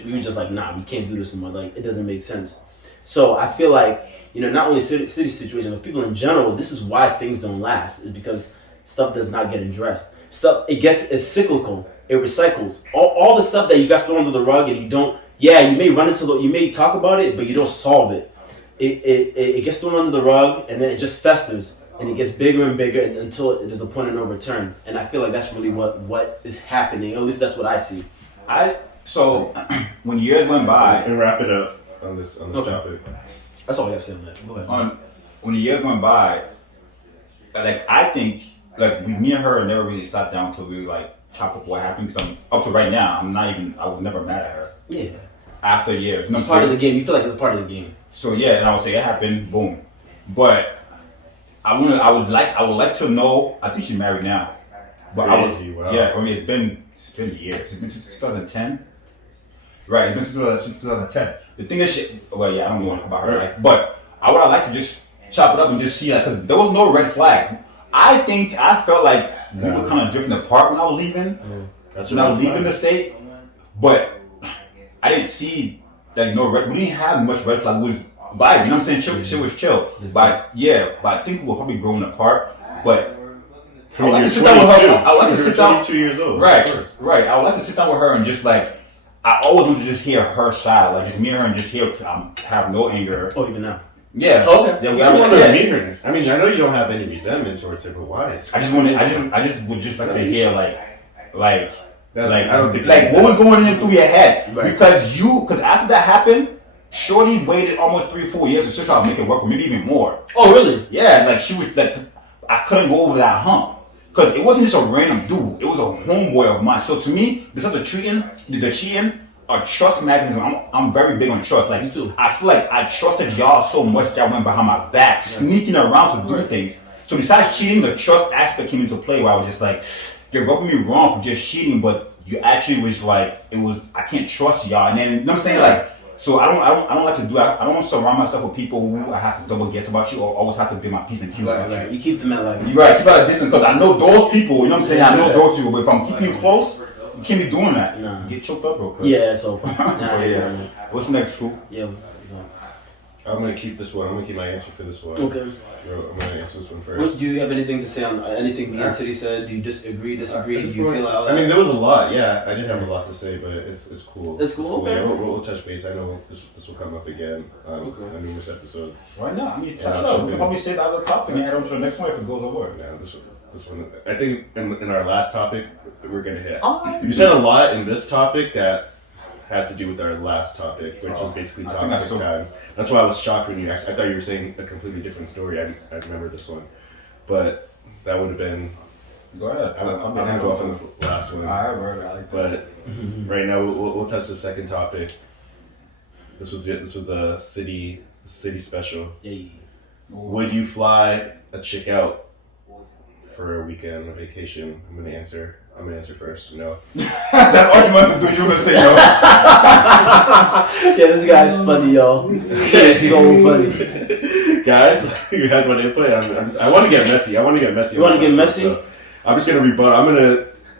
We were just like, nah, we can't do this anymore. Like, it doesn't make sense. So I feel like, not only city situation, but people in general, this is why things don't last. Is because stuff does not get addressed. It's cyclical. It recycles. All the stuff that you got thrown under the rug and you don't. Yeah, you may talk about it, but you don't solve it. It gets thrown under the rug, and then it just festers, and it gets bigger and bigger until there's a point of no return. And I feel like that's really what is happening. At least that's what I see. So when years went by, and wrap it up on this topic. That's all I have to say on that. Go ahead. When the years went by, like I think, like me and her never really sat down until we like talked up what happened. Because up to right now, I was never mad at her. Yeah. after years. You know It's what I'm part of the saying? game. You feel like it's a part of the game. So yeah, and I would say it happened, boom. But I would like to know. I think she's married now. But Crazy, wow. yeah. I mean, it's been years. It's been since 2010. Right, it's been since 2010. The thing is, well, yeah, I don't know about her life, but I would like to just chop it up and just see that because there was no red flag. I felt like we were kind of drifting apart when I was leaving. When I was leaving the state, but I didn't see like no red. We didn't have much red flag. We was vibe. You know what I'm saying? Shit was chill. But I think we were probably growing apart. But I would like to sit down with her. I would like to sit down. 22 years old. Right. I would like to sit down with her and just like. I always want to just hear her side, like just me and her, and just hear. Have no anger. Oh, even now. Yeah. Okay. Yeah, You don't want to meet her. I mean, I know you don't have any resentment towards her, but why? I just would just like to hear like I don't think like what was going in through your head Right. because after that happened, Shorty waited almost 3-4 years to try to make it work, or maybe even more. Oh, really? Yeah, like she was like I couldn't go over that hump because it wasn't just a random dude; it was a homeboy of mine. So to me, besides the cheating, a trust mechanism. I'm very big on trust. Like Me too. I feel like I trusted y'all so much that I went behind my back, sneaking around to do things. So besides cheating, the trust aspect came into play where I was just like, you're rubbing me wrong for just cheating, but you actually was like, I can't trust y'all. And then you know what I'm saying? Like, so I don't like to do that. I don't want to surround myself with people who I have to double guess about you or always have to be my piece and cue about Right. you. You keep them at like. You're right, keep at a distance because I know those people, you know what I'm saying? I know those people, but if I'm keeping you close, you can't be doing that. Nah. You get choked up real quick. Yeah. So. Yeah. What's next, Scoop? Yeah. I'm gonna keep this one. I'm gonna keep my answer for this one. Okay. I'm gonna answer this one first. Do you have anything to say on anything me and City said? Do you disagree? Do you feel like? I mean, there was a lot. Yeah, I did have a lot to say, but it's cool. It's cool. Okay. Yeah, we'll touch base. I know this will come up again on numerous episodes. Why not? I mean, touch Yeah, up. sure. We can probably say the other topic and add on to the next one if it goes over. Yeah, this one. I think in our last topic we're gonna hit. Oh. You said a lot in this topic that had to do with our last topic, which was basically I think that's toxic so. times. That's why I was shocked when you asked. I thought you were saying a completely different story. I remember this one, but that would have been. Go ahead. I'm gonna go off on this last one. Alright, word. I like that. But right now we'll touch the second topic. This was it. This was a city special. Yeah. Would you fly a chick out for a weekend, a vacation? I'm gonna answer first. No. That's all you want to do. You want to say no? Yeah, this guy's funny, yo. He's so funny. Guys, you guys want input? I want to get messy. You want to get messy? So I'm just gonna rebut.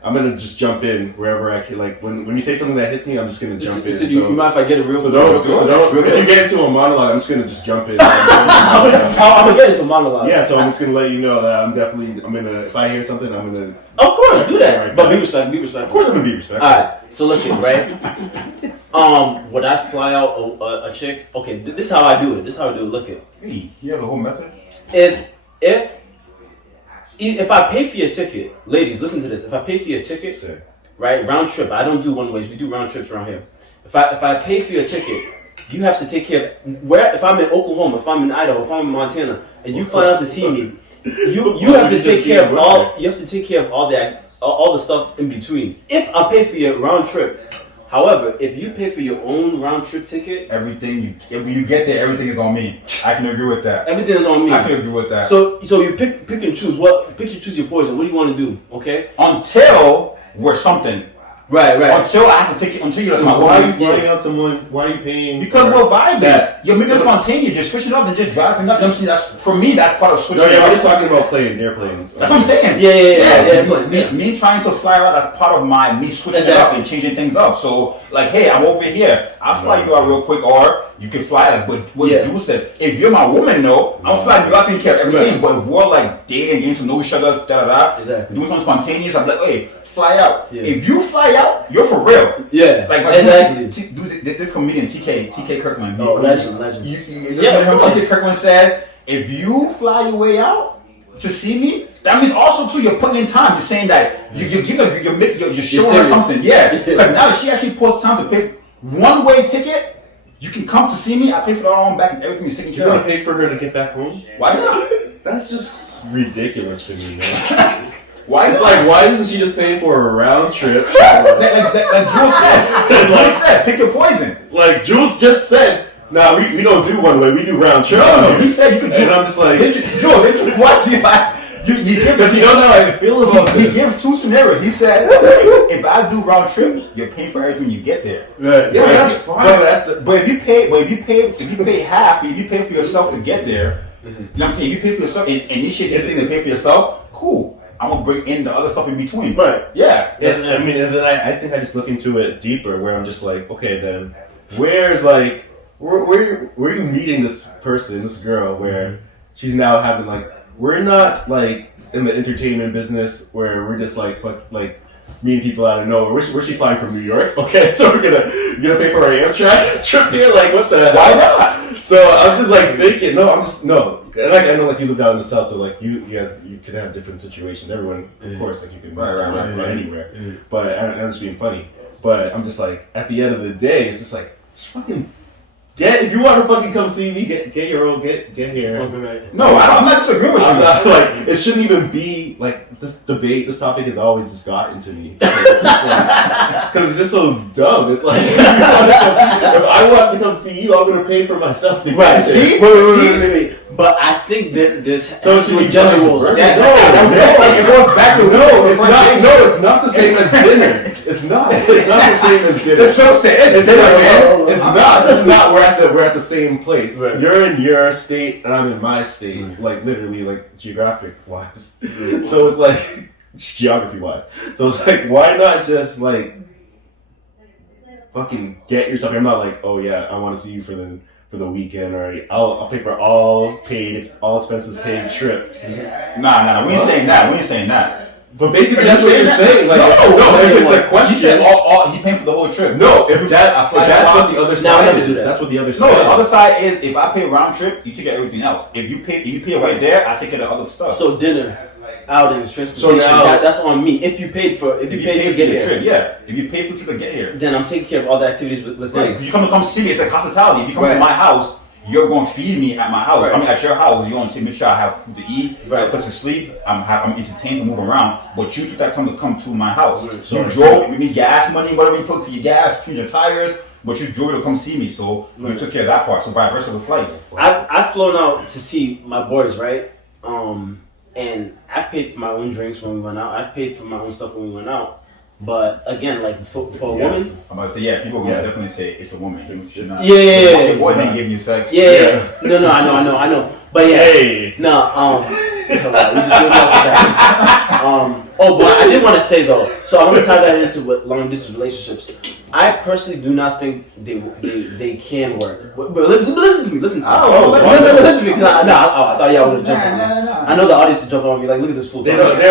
I'm gonna just jump in wherever I can. Like when you say something that hits me, I'm just gonna jump in. You mind if I get it real So quick? don't. If you get into a monologue, I'm just gonna just jump in. I'm gonna get into monologue. Yeah, so I'm just gonna let you know that I'm gonna. If I hear something, I'm gonna. Of course, do that. Right, But be respectful. Of course, I'm gonna be respectful. Alright, so look it, right? Would I fly out a chick? Okay, this is how I do it. Look it. Hey, he has a whole method. If I pay for your ticket, ladies, listen to this. If I pay for your ticket, Sick. right, round trip. I don't do one ways. We do round trips around here. If I pay for your ticket, you have to take care of where. If I'm in Oklahoma, if I'm in Idaho, if I'm in Montana, and you fly out to see me, you have to take care of all. You have to take care of all the stuff in between. If I pay for your round trip, however, if you pay for your own round trip ticket, Everything when you get there, everything is on me. I can agree with that. everything's on me. I can agree with that. So you pick and choose. Pick and choose your poison. What do you want to do? Okay. Until we're something. Right. Until I have to take it. Until you're like, Why are you flying out someone? Why are you paying? Because we're vibing. that? Yo, maybe it's spontaneous. Just switch it up and just driving up. You know what I'm saying? That's for me. That's part of switching. No, yeah, it we're up. just talking about planes, airplanes. That's what I'm saying. Yeah. Me trying to fly out, that's part of me switching it up and changing things up. So, like, hey, I'm over here. I'll fly you out real quick, or you can fly out. But what Drew said, if you're my woman, no, I'm flying you out, taking care of everything. But if we're like dating, getting to know each other, Exactly. doing something spontaneous, I'm like, hey, fly out. Yeah. If you fly out, you're for real. Yeah. Like Exactly. this comedian TK Kirkland. Oh, legend. TK Kirkland says, if you fly your way out to see me, that means also too you're putting in time. You're saying that you're showing her something. Yeah. Because now she actually puts time to pay one-way ticket. You can come to see me. I pay for the own back and everything is taken You care want of. to pay for her to get back home? Why not? That's just ridiculous to me, man. Why It's not? like, why isn't she just paying for a round trip? like Jules said, pick your poison. Like Jules just said, nah, we don't do one way, we do round trip. No, he said you could do. And I'm just like, Jules, what? He because you don't know how I feel about He this. gives two scenarios. He said, if I do round trip, you're paying for everything you get there. Right. Yeah, that's fine. But if you pay half, if you pay for yourself to get there, you know what I'm saying? If you pay for yourself and you should just think to pay for yourself, cool. I'm gonna bring in the other stuff in between. Right. Yeah. And then I think I just look into it deeper, where I'm just like, okay, then where's like, where are you meeting this person, this girl, where she's now having like, we're not like in the entertainment business where we're just like meeting people out of nowhere. Where's she flying from New York? Okay, so you're gonna pay for our Amtrak trip here? Like, what the hell? Why not? So I'm just like thinking, no. And I know like you live out in the South, so like you can have different situations. Everyone, of course, like you can right anywhere. But I'm just being funny. But I'm just like, at the end of the day, it's just like, just fucking if you want to fucking come see me, get your own, get here. Right. No, I'm not disagreeing with you. I'm not, like, it shouldn't even be like this debate. This topic has always just gotten to me because it's just so dumb. It's like if I want to come see you, I'm gonna pay for myself to get See? there. Wait. But I think that there's So it should be gender vice roles. versa. It goes back to It's not the same as dinner. It's not the same as dinner. It's so sad. It's It's not. We're at the same place. Right. You're in your state and I'm in my state, like literally, like geographic wise. So it's like geography wise. So it's like, why not just like fucking get yourself? I'm not like, oh yeah, I want to see you for the weekend, or I'll pay for all expenses paid trip. Nah. We ain't saying that. But basically, that's what you're saying. Like, no, it's the question. He said he paying for the whole trip. No, if that's what the other side is, that's what the other side. No, the other side is if I pay round trip, you take care of everything else. If you pay right there, I take care of the other stuff. So dinner, outings, transportation, that's on me. If you paid to get here, trip, yeah. If you pay for the trip to get here, then I'm taking care of all the activities with right. Because you come see me, it's like hospitality. If you come to my house, you're going to feed me at my house. Right. I mean, at your house, you're going to make sure I have food to eat, right. a place to sleep. I'm entertained to move around. But you took that time to come to my house. Right. You drove, you need gas money, whatever you put for your gas, change your tires. But you drove to come see me, so you took care of that part. So vice versa with flights. I've flown out to see my boys, right? And I paid for my own drinks when we went out. I paid for my own stuff when we went out. But again, like for a woman, I'm about to say, people will definitely say it's a woman. You should not. Yeah. Your boys ain't giving you sex. Yeah. No, I know. But yeah, Hey. no, you just gave me off the bat. But I did want to say though. So I'm gonna tie that into what long distance relationships. I personally do not think they can work. But listen to me. Listen to me. Listen to me. Because I thought y'all would have jumped on me. I know the audience is jumping on me. Like, look at this fool. You already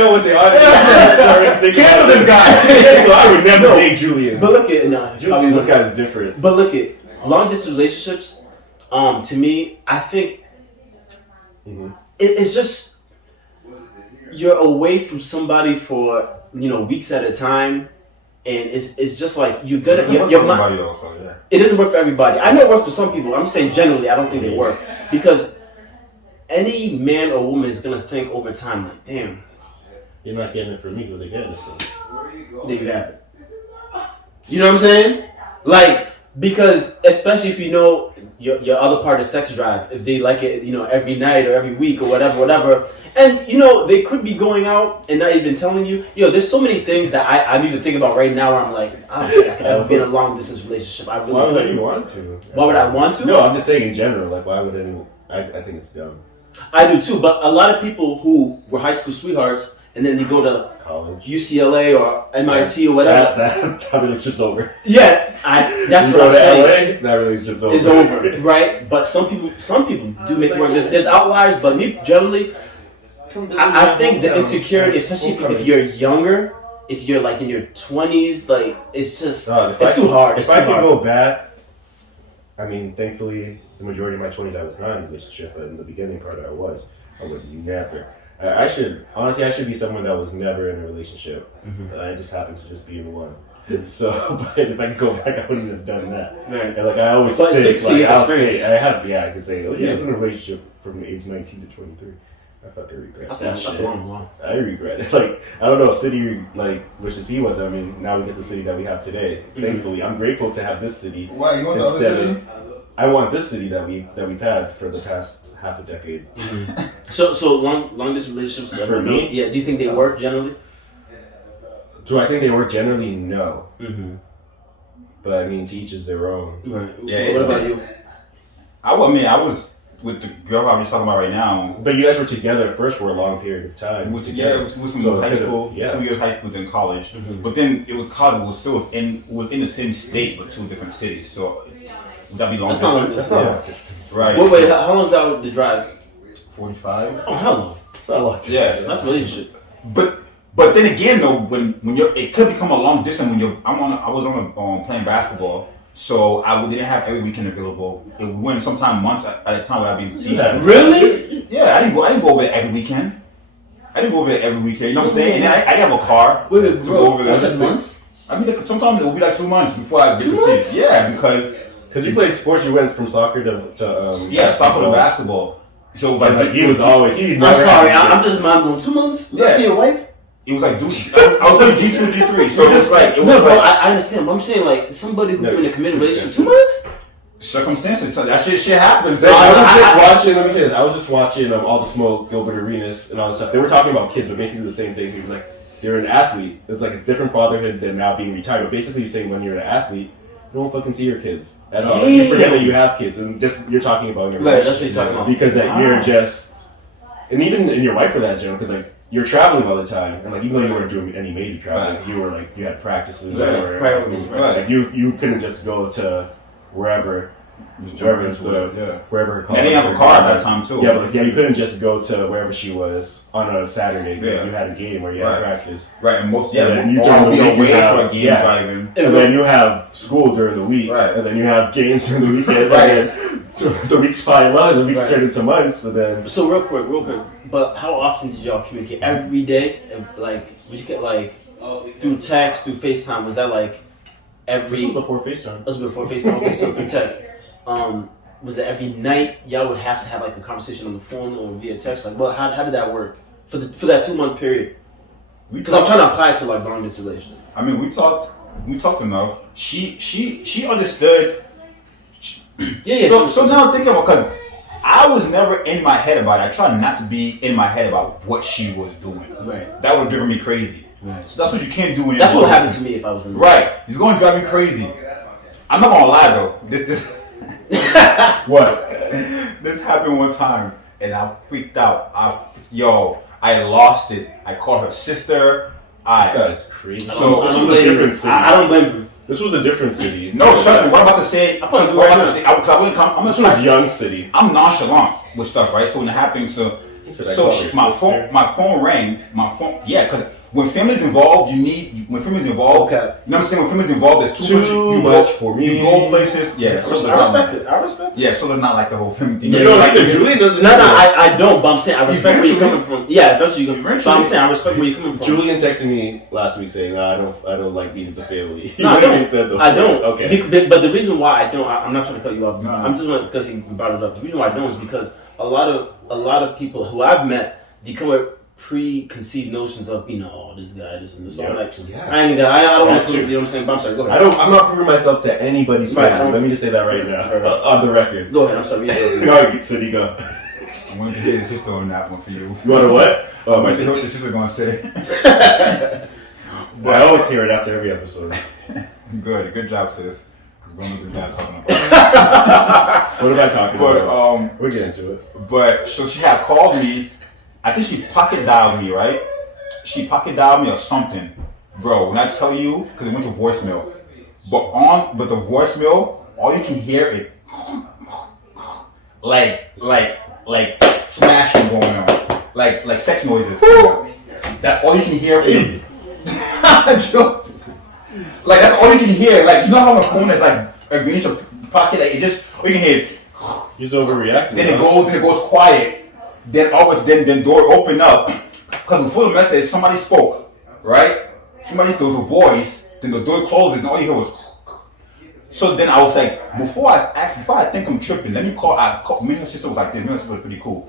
know what the audience is. Cancel this guy. So I would never date Julian. But look at This guy's different. But look at long distance relationships. To me, I think it's just you're away from somebody for weeks at a time, and it's just like you gotta. It doesn't work for everybody. I know it works for some people. I'm saying generally, I don't think they work because any man or woman is gonna think over time, like, damn, You're not getting it from me, but they're getting it from me. there you have it. You know what I'm saying? Like, because especially if you know your other part is sex drive, if they like it, every night or every week or whatever. And they could be going out and not even telling you. There's so many things that I need to think about right now where I'm like, I don't think I could ever be in a long distance relationship. I really Why would couldn't. you want to? Why would I want to? No, I'm just saying in general. Like, why would anyone? I think it's dumb. I do too, but a lot of people who were high school sweethearts and then they go to College, UCLA or MIT or whatever. That relationship's over. Yeah, that's what I'm saying. LA, that relationship's over. It's over, right? But some people do make it work. There's outliers, but me generally, I think the insecurity, especially if you're younger, if you're like in your 20s, like it's just it's too hard. If I could go back, I mean, thankfully, the majority of my 20s I was not in a relationship, but in the beginning part I would never. I should be someone that was never in a relationship. Mm-hmm. I just happened to just be in one. So, but if I could go back, I wouldn't have done that. Right. And like I always think, like I can say, I was in a relationship from age 19 to 23. I fucking regret That's that a shit. long one. I regret it. Like, I don't know if city like wishes he was. I mean, now we get the city that we have today. Thankfully, I'm grateful to have this city. Why, you want the other city? I want this city that we've had for the past half a decade. So long distance relationships For me? Yeah. Do you think they work generally? Do I think they work generally? No. Mm-hmm. But I mean, to each is their own. Right. Yeah, What about you? I was with the girl I was talking about right now. But you guys were together first for a long period of time. We was from So high could've- school, yeah. 2 years high school, then college. But then it was college. It was still in the same state, but 2 different cities. So would that be long That's not long distance? That's not Yeah. long distance. Right. Wait, how long is that the drive? 45. Oh, hell no. It's not long distance. Yeah. That's relationship. But then again though, when you're, it could become a long distance when you're. I was on playing basketball, so we didn't have every weekend available. We went sometime months at a time without being to see each other. Really? Yeah, I didn't go over there every weekend. You know what I'm saying? And then I didn't have a car Wait, to bro. go over there. What's that, months? I mean, like, sometimes it will be like 2 months before I get 2 to months? see it. Yeah, because Because you played sports, you went from soccer to soccer to basketball. So But like, he was always he. I'm never sorry, had- I'm just mind blown. 2 months? You Yeah. see your wife? it was like, dude, I was playing G2, G3, so it was like, No, bro, I understand, but I'm saying like somebody who's No, in a committed relationship. yeah. 2 months? circumstances. That shit happens. So I was just watching. Let me say this. I was just watching All the Smoke, Gilbert Arenas, and all that stuff. They were talking about kids, but basically the same thing. He was like, "You're an athlete. It's like it's different fatherhood than now being retired." But basically, you're saying when you're an athlete, you don't fucking see your kids at all. You forget that you have kids, and just you're talking about your Right, that's what he's talking about. because that you're just, and even in your wife for that, Joe, because like. You're traveling all the time, and like even though you weren't doing any major traveling, Right. you were like you had practices, Yeah, or priorities, right. like you couldn't just go to wherever wherever it's the wherever her college. And they didn't have a car at that time too. Yeah, but like, yeah, you couldn't just go to wherever she was on a Saturday because Yeah. you had a game or you had Right. practice. Right, and most And then you all during the be week you away have- for a game yeah. driving. And then you have school during the week, Right. and then you have games during the weekend, Right. and then so the weeks pile up, the weeks Right. turn into months, and then So real quick, but how often did y'all communicate? Every day? And, like, would you get like through text, through FaceTime? Was that like every? this was before FaceTime. That was before FaceTime. Okay, so through text. Was it every night y'all would have to have like a conversation on the phone or via text? Like, well, how did that work for that 2 month period? Because I'm trying to apply it to like long distance relations. I mean, we talked enough. She understood. Yeah. So now think about, because I was never in my head about it. I tried not to be in my head about what she was doing. Right. That would have driven me crazy. Right. So that's what you can't do when That's you're what happened to me if I was in the Right. It's going to drive me crazy. I'm not gonna lie though. This What? this happened one time and I freaked out. I lost it. I called her sister. That is crazy. So- this I don't was a blame different him. city. I don't blame him. This was a different city. No, trust me. What I'm about to say. I thought you what I'm were about to say. I wouldn't come. This was young city. I'm nonchalant with stuff, right? So when it happened, so Should I call your my sister? phone rang. Yeah, because when family's involved, when family's involved. Okay. You know what I'm saying? When family's involved, there's too Too much. much for me. You go places. Yeah, so I respect it. I respect it. Yeah, so it's not like the whole family thing. You don't like the Julian doesn't. No, I don't. But I'm saying I respect where you're coming from. Yeah, eventually you're gonna. But Eventually. I'm saying I respect where you're coming from. Julian texted me last week saying, "Nah, I don't like being with the family." He No, I literally don't. said those I don't. words. Okay. But the reason why I don't, I'm not trying to cut you off. No. I'm just because he brought it up. The reason why I don't is because a lot of people who I've met, they come with preconceived notions of this guy, this and this. So I'm like, Yeah. I ain't gonna. I don't want That's to. true. You know what I'm saying? But I'm sorry. Go ahead. I'm not proving myself to anybody's Right, I family. don't- Let me just say that right now, Right. on the record. Go ahead. I'm sorry. Yeah. Go ahead, City, go. I'm going to hear your sister on that one for you. You want to what? Oh, my What your sister. sister gonna say? But I always hear it after every episode. Good job, sis. Because we don't know what this guy's talking about. What am I talking But about? We'll get into it. But so she had called me. I think she pocket dialed me, right? She pocket dialed me or something, bro. When I tell you, because it went to voicemail. But the voicemail, all you can hear is like smashing going on, like sex noises. That's all you can hear. Just, like that's all you can hear. Like you know how my phone is like against your pocket, like it just all you can hear. You're just overreacting. Then it goes quiet. Then always then door open up. Cause before the message, somebody spoke, right? There was a voice. Then the door closes, and all you hear was. So then I was like, before I think I'm tripping, let me call. Me and her sister was like this. Me and her sister was pretty cool.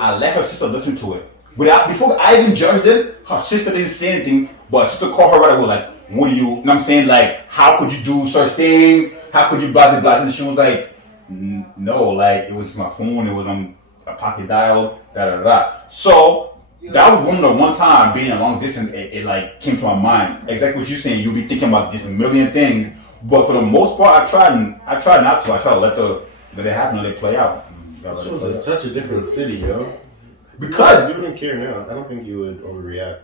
I let her sister listen to it. Before I even judged it, her sister didn't say anything, but her sister called her right away, like, what do you know what I'm saying? Like, how could you do such thing? How could you blah, blah, and she was like, no, like, it was my phone, it was on a pocket dial, da, da, da. So, that was one time being a long distance, it like came to my mind. Exactly what you're saying, you'll be thinking about just a million things, but for the most part, I tried not to. I try to let it happen, let it play out. This was such a different city, yo. Because you wouldn't care now. I don't think you would overreact.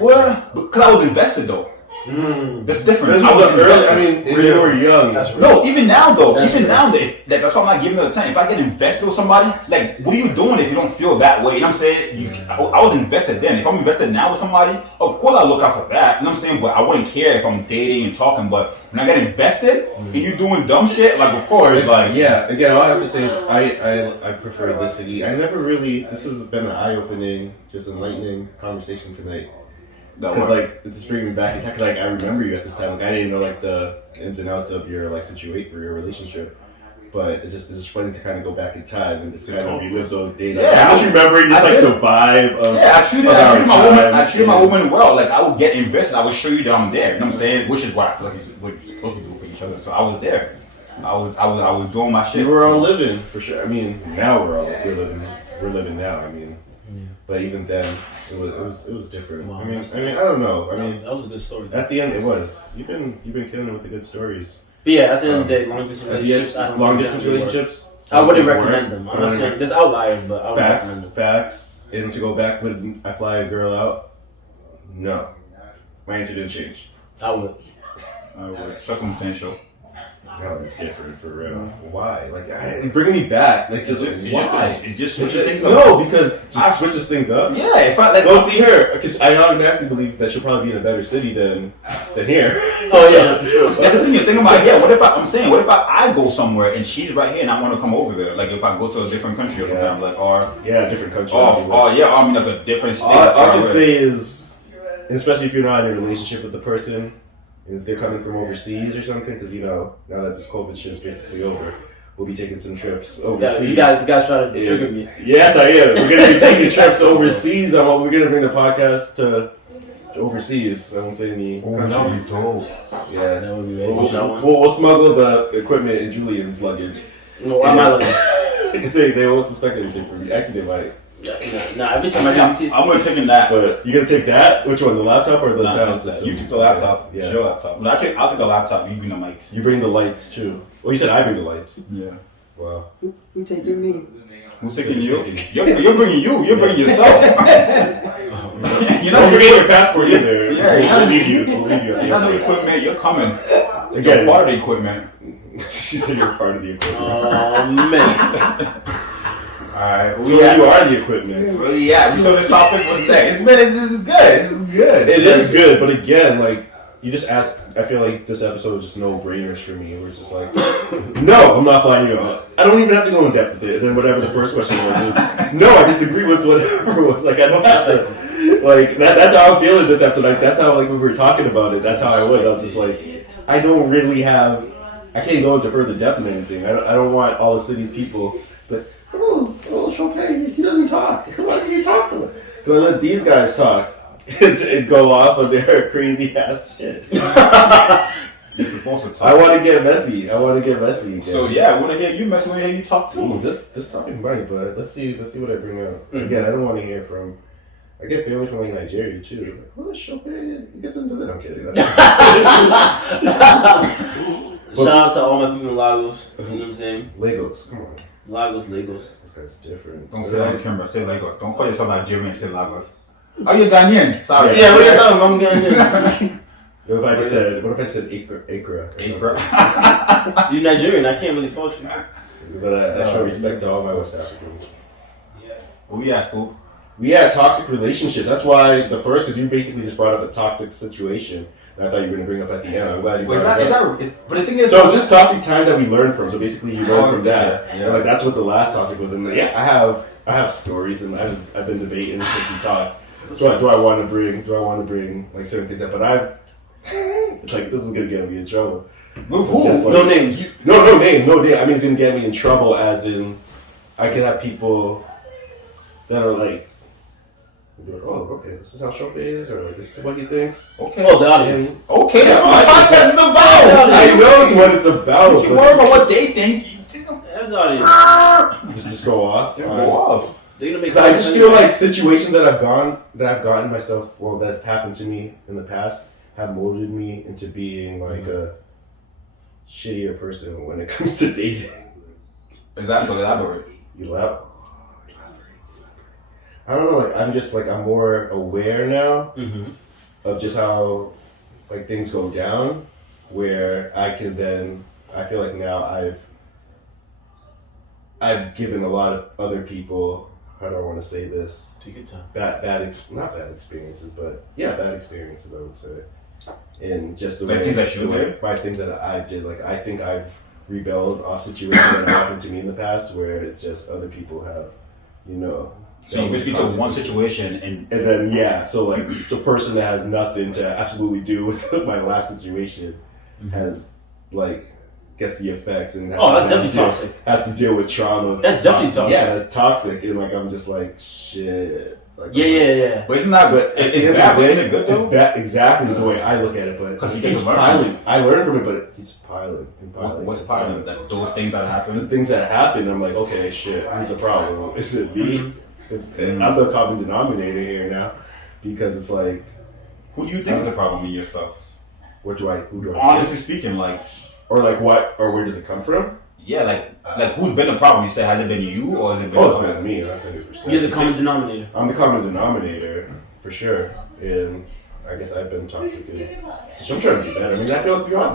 Well, because I was invested though. That's different. This was early. I mean, when you were young. No, even now though. That's why I'm not giving it a time. If I get invested with somebody, like, what are you doing if you don't feel that way? You know what I'm saying? I was invested then. If I'm invested now with somebody, of course I'll look out for that. You know what I'm saying? But I wouldn't care if I'm dating and talking. But when I get invested and you doing dumb shit, like, of course, like, yeah. Again, all I have to say is I prefer this city. I never really. This has been an eye-opening, just enlightening conversation tonight. Because like it just brings me back in time. Cause like I remember you at this time. Like I didn't know like the ins and outs of your like situation or your relationship. But it's just funny to kind of go back in time and just kind of relive those days. Yeah, I just remembering just like the vibe of I treated my woman well. Like I would get invested. I would show you that I'm there. You know what I'm saying? Which is what I feel like what you're supposed to do for each other. So I was there. I was doing my shit. We were all living for sure. I mean, now we're living now. I mean. But even then, it was different. Wow, I mean, I don't know. I mean, that was a good story. At the end, it was. You've been killing it with the good stories. But yeah, at the end of the day, long distance relationships. Long distance relationships. I wouldn't recommend them. I'm not saying there's outliers, but I would recommend them. Facts. And to go back when I fly a girl out, no, my answer didn't change. I would. Circumstantial. No, it's different for real. Why? Like, it's bringing me back. Like, why? It just switches things up. No, because it switches things up. Yeah, if I like go see her, because I automatically believe that she'll probably be in a better city than here. Oh yeah, for sure. That's the thing you're thinking about. Yeah, what if what if I go somewhere and she's right here and I want to come over there? Like if I go to a different country or something, like different country. I mean like a different state. All I can say is, especially if you're not in a relationship with the person. If they're coming from overseas or something, because now that this COVID shit is basically over, we'll be taking some trips overseas. You guys try to trigger me. Yes, I am. We're going to be taking trips overseas. We're going to bring the podcast to overseas. I won't say any countries. That would be dope. Yeah, that would be we'll smuggle the equipment in Julian's luggage. No, why my luggage? Because they won't suspect anything from you. Actually, they might. Nah, every time I'm gonna take that. But you gonna take that? Which one? The laptop or the sound system? You took the laptop. Yeah. It's your laptop. I'll take the laptop. You bring the mics. You bring the lights too. Well, you said I bring the lights. Yeah. Wow. Who taking me? Who's taking you? You're bringing you. You're bringing yourself. You don't forget your passport either. Yeah. We'll leave you. You got the equipment. You're coming. Again, you're part of the equipment. She said you're part of the equipment. Oh man. Alright, you are the equipment. Yeah, so this topic was next. This is good. This is good. It is good, but again, like, you just ask, I feel like this episode is just no-brainers for me. We're just like, no, I'm not flying you out. I don't even have to go in depth with it. And then whatever the first question was, no, I disagree with whatever was. Like, I don't have to. Like, that's how I'm feeling this episode. Like, that's how, like, when we were talking about it, that's how I was. I was just like, I don't really have, I can't go into further depth in anything. I don't want all the city's people, but, oh, Chopin, he doesn't talk. Why can't you talk to him? Because I let these guys talk and go off of their crazy ass shit. You're supposed to talk. I want to get messy. Again. So yeah, I want to hear you mess. I want to hear you talk too. Ooh, this topic might, but let's see what I bring up. Again, I don't want to hear from. I get feelings from like Nigeria too. Like, oh, Chopin, he gets into that. I'm kidding. Shout out to all my people in Lagos. You know what I'm saying? Lagos, come on. Lagos. This guy's different. Don't say that on camera. Say Lagos. Don't call yourself Nigerian. Say Lagos. Oh, you're Ghanaian. Sorry. Yeah, what are you talking about? I'm Ghanaian. What if I said Accra? You're Nigerian. I can't really fault you. But I show respect to all my West Africans. Who you ask, Scoop? We had toxic relationships. That's why because you basically just brought up a toxic situation that I thought you were going to bring up at the end. I'm glad you brought it up. But the thing is... So just toxic time that we learned from. So basically you learn from that. Yeah. And like that's what the last topic was. And yeah, I have stories and I've been debating since we talked. So do I want to bring like certain things up? But it's like this is going to get me in trouble. With who? Like, no names. No names. I mean it's going to get me in trouble as in I could have people... that are like, be like, oh, okay, this is how Shope is, or like this is what he thinks. Okay. Oh, the audience. Okay, that's what the podcast is about. I know what it's about. You can worry about what they think. The audience. Just go off. Just go off. They're gonna make. I just feel like situations that I've gotten myself, well, that happened to me in the past, have molded me into being like a shittier person when it comes to dating. Is that so? Elaborate. I don't know, like I'm more aware now of just how like things go down, where I feel like now I've given a lot of other people, how do I want to say this? Take your time. Not bad experiences, but yeah, bad experiences, I would say. And just the Like way, things that you did? by things that I did, like I think I've rebelled off situations that happened to me in the past, where it's just other people have, So you basically took one situation and then so person that has nothing to absolutely do with my last situation has gets the effects and that's definitely toxic. Has to deal with trauma. That's definitely toxic. Yeah, it's toxic, and I'm just like shit. Yeah. But isn't that good? It's bad, but isn't it good though? It's bad, exactly the way I look at it, but because he's piling. I learned from it, but he's piling. What's piling? Those things that happen? The things that happen, I'm like, okay, shit, who's the problem? Is it me? I'm the common denominator here now, because it's like, who do you think is the problem in your stuff? Who do I? Honestly speaking, or what, or where does it come from? Yeah, like who's been the problem? You say, has it been you or has it been? Oh, it's been me, 100%. You're the common denominator. I'm the common denominator for sure, and I guess I've been toxic. So I'm trying to do better. I mean, I feel like we all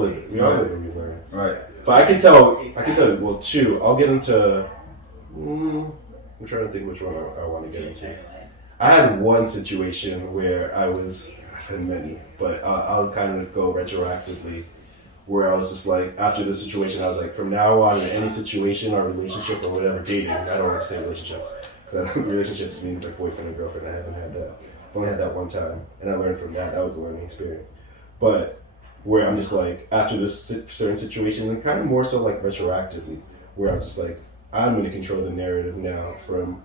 live it. We all live it. We learn. Right. But I can tell. Well, two. I'll get into. I'm trying to think which one I want to get into. I had one situation where I've had many, but I'll kind of go retroactively, where I was just like, after the situation, I was like, from now on, in any situation or relationship or whatever, dating, I don't want to say relationships, because relationships means like boyfriend and girlfriend. I haven't had that. I've only had that one time, and I learned from that. That was a learning experience. But where I'm just like, after this certain situation, and kind of more so like retroactively, where I was just like, I'm going to control the narrative now from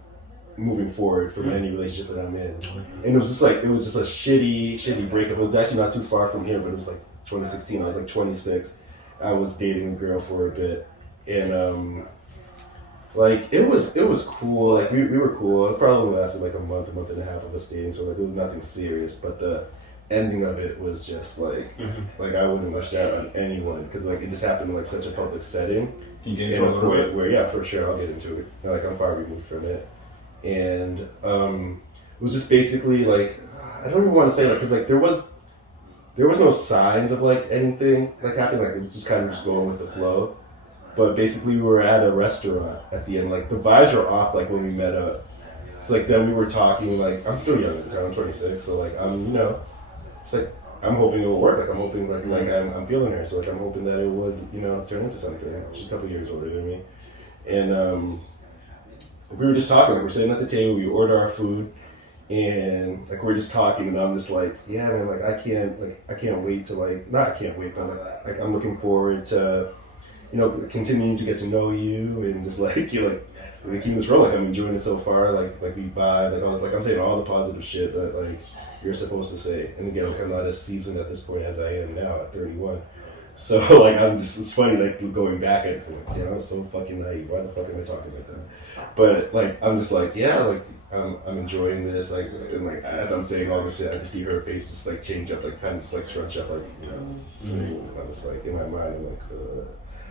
moving forward from any relationship that I'm in. And it was just a shitty breakup. It was actually not too far from here, but it was like 2016. I was like 26. I was dating a girl for a bit, and it was cool. Like we were cool. It probably only lasted like a month and a half of us dating, so like it was nothing serious. But the ending of it was just like I wouldn't wish that on anyone, because like it just happened in like such a public setting. Can you get into it a little bit? Where, yeah, for sure, I'll get into it. Like I'm far removed from it, and it was just basically like, I don't even want to say that, because like there was no signs of like anything like happening. Like it was just kind of just going with the flow. But basically, we were at a restaurant at the end. Like the vibes were off. Like when we met up, so like then we were talking. Like I'm still young at the time. I'm 26. So like it's like I'm hoping it will work. Like I'm hoping like I'm feeling her. So like I'm hoping that it would turn into something. She's a couple years older than me, and we were just talking. Like we're sitting at the table. We order our food. And like we're just talking, and I'm just like, yeah, man, like I can't wait to but I'm looking forward to, continuing to get to know you, and just like keeping this rolling. Like I'm enjoying it so far. Like we vibe. Like I'm saying all the positive shit that like you're supposed to say. And again, I'm not as seasoned at this point as I am now at 31. So like it's funny like going back at it, like, damn, I was so fucking naive. Why the fuck am I talking like that? But like I'm just like, yeah, like I'm enjoying this, like, and like as I'm saying all this shit, I just see her face just like change up, like kind of just like scrunch up, like I'm just like in my mind, I'm like.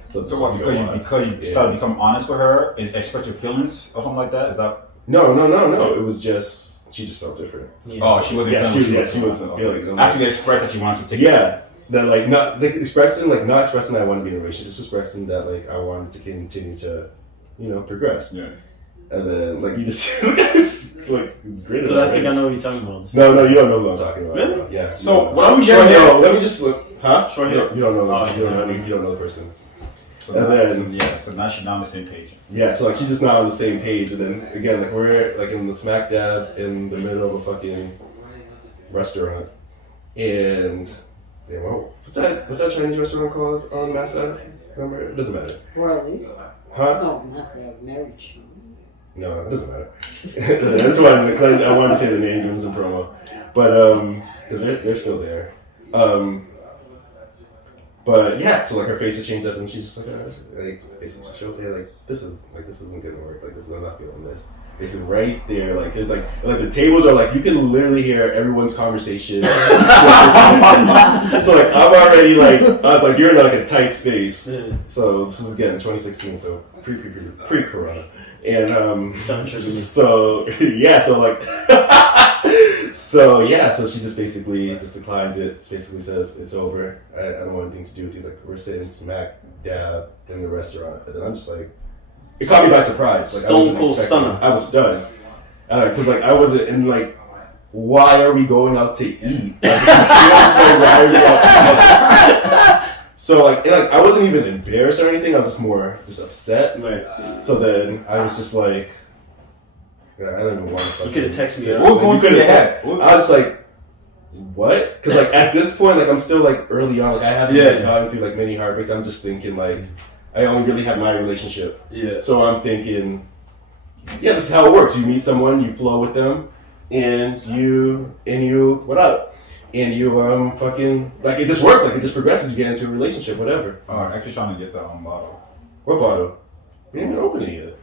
So what? Because you started to become honest with her, express your feelings or something like that? Is that? No. It was just she just felt different. Yeah. Oh, she wasn't. She wasn't feeling. After you expressed that you wanted to take. Yeah. That like not expressing that I wanted to be in a relationship, just expressing that like I wanted to continue to, progress. Yeah. And then like you just like it's great. Because I think I know what you're talking about. No, you don't know who I'm talking about. Really? Yeah. So what I'm getting here? Let me just look. Huh? Short hair. You don't know. You don't know the person. So now she's not on the same page. Yeah. So like she's just not on the same page, and then again like we're like in the smack dab in the middle of a fucking restaurant, and. Damn, what's that Chinese restaurant called on Mass Ave? Remember? It doesn't matter. Worldies? Huh? No, Mass Ave, marriage. No, it doesn't matter. That's why I wanted to say the name, give them some promo. But, because they're still there. But yeah, so like her face has changed up, and she's just like basically she'll be like, this isn't gonna work. Like, I'm not feeling this. Basically, right there, like there's like the tables are like you can literally hear everyone's conversation. So like I'm already like you're in like a tight space. So this is again 2016, so pre-corona, and so yeah, so like. So she just basically declines it. Just basically says it's over. I don't want anything to do with you. Like we're sitting smack dab in the restaurant, and then I'm just like, it caught me by surprise. Like Stone Cold Stunner. I was stunned because like I wasn't and like, why are we going out to eat? Like, why are we out? So like I wasn't even embarrassed or anything. I was just upset. Right. So then I was just like. I don't even want to. You could have texted me. What was going through your head? I was like, what? Because like at this point, like I'm still like early on. Like I haven't gone through like many heartbreaks. I'm just thinking like I only really have my relationship. Yeah. So I'm thinking, yeah, this is how it works. You meet someone, you flow with them, and you what up? And you fucking like it just works. Like it just progresses. You get into a relationship, whatever. Actually trying to get that bottle. What bottle? We didn't even open it yet.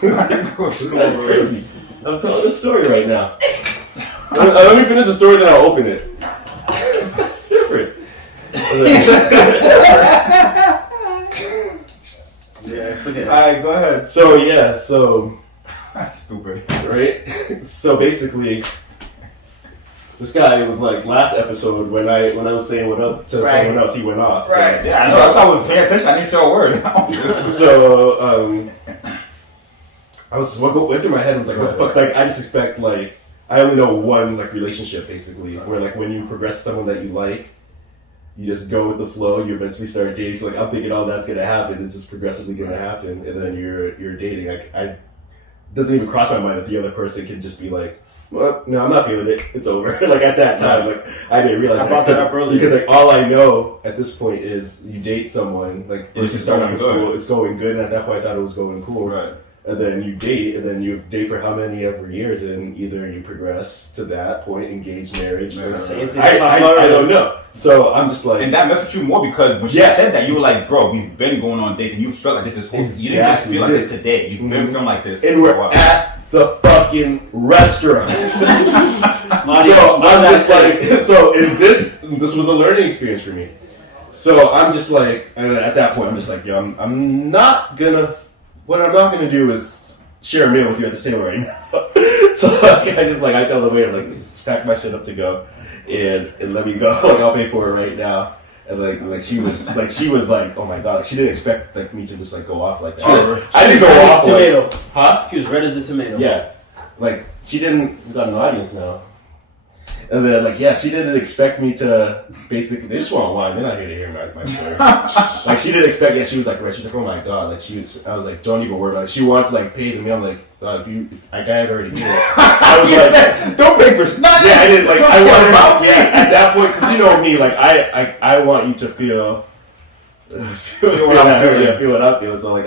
That's crazy. I'm telling this story right now. Let me finish the story, then I'll open it. It's different. Alright, go ahead. So stupid. Right? So basically, this guy was like last episode when I was saying what up to someone else, he went off. Right. So, yeah, I know. That's why I was paying attention. I didn't say a word. So I was just went through my head. I was like, what the fuck? Like I just expect like I only know one like relationship basically, where like when you progress to someone that you like, you just go with the flow. You eventually start dating. So like I'm thinking all that's gonna happen is just progressively gonna happen, and then you're dating. Like I doesn't even cross my mind that the other person can just be like, well, no, I'm not feeling it. It's over. Like at that time, like I didn't realize that up early because like all I know at this point is you date someone. Like first you start off in school, it's going good, and at that point I thought it was going cool. Right. And then you date, and then you date for how many ever years, and either you progress to that point, engage, marriage. I don't know. So I'm just like, and that messed with you more because when she said that, you were like, bro, we've been going on dates, and you felt like this is whole. You didn't just feel like this today. You've been feeling like this, and we're at the fucking restaurant. So I'm just like, so in this was a learning experience for me. So I'm just like, and at that point, I'm just like, yo, I'm not gonna. What I'm not going to do is share a meal with you at the table right now. So like, I tell the waiter, like, just pack my shit up to go and let me go. Like, I'll pay for it right now. And like she was like, oh my god, like, she didn't expect like me to just like go off like that. I didn't go off tomato. Like, huh? She was red as a tomato. Yeah. Like she didn't. We got an audience now. And then, like, she didn't expect me to basically. They just want wine. They're not here to hear my story. Like, she didn't expect. She was like, right. She's like, oh my god. Like, I was like, don't even worry about it. She wanted to like pay the meal. I'm like, if I had already paid it. I was like, don't pay for nothing. Yeah, I didn't like. I wanted. At that point, because you know me, like, I want you to feel what I'm feeling. So like,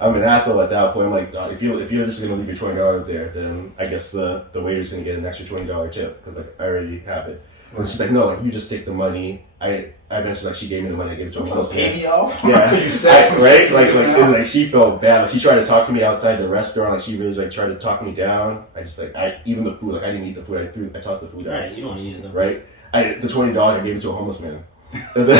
I'm an asshole at that point. I'm like, if you're just gonna leave your $20 there, then I guess the waiter's gonna get an extra $20 tip because like I already have it. And she's like, no, like you just take the money. I eventually like she gave me the money. I gave it to her. Pay me off. Yeah, you said right. Like she felt bad. Like she tried to talk to me outside the restaurant. Like she really like tried to talk me down. I just like even the food. Like I didn't eat the food. I tossed the food. Right, you don't eat it. Right. The $20 I gave it to a homeless man. And then,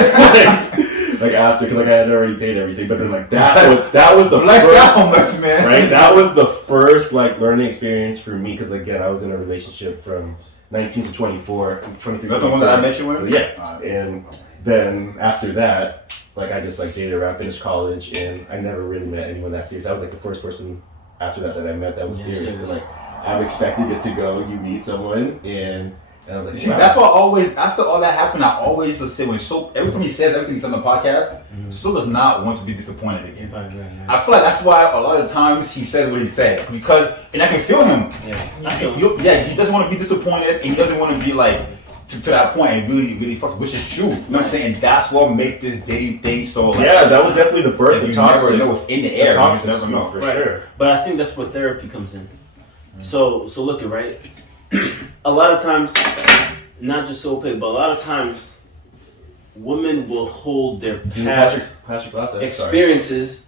like after, because like I had already paid everything, but then like that was the bless first, that homeless man, right? That was the first like learning experience for me because again I was in a relationship from 19 to 24, 23. That's the one that I met you with? Yeah, and then after that, like I just like dated around, finished college, and I never really met anyone that serious. I was like the first person after that I met that was serious. And, like I'm expecting it to go. You meet someone and I was like, see, that's why always after all that happened, I always just say every time he says everything he's on the podcast, So does not want to be disappointed again. I feel like that's why a lot of times he says what he says because, and I can feel him. Yeah, he doesn't want to be disappointed, and he doesn't want to be like to that point and really fucks, which is true. You know what I'm saying? And that's what makes this dating thing so like. Yeah, that was definitely the birth of you toxic. never know it's in the air. Toxic You never know for right. sure. But I think that's where therapy comes in. So look at right. A lot of times, not just so big, but a lot of times, women will hold their past experiences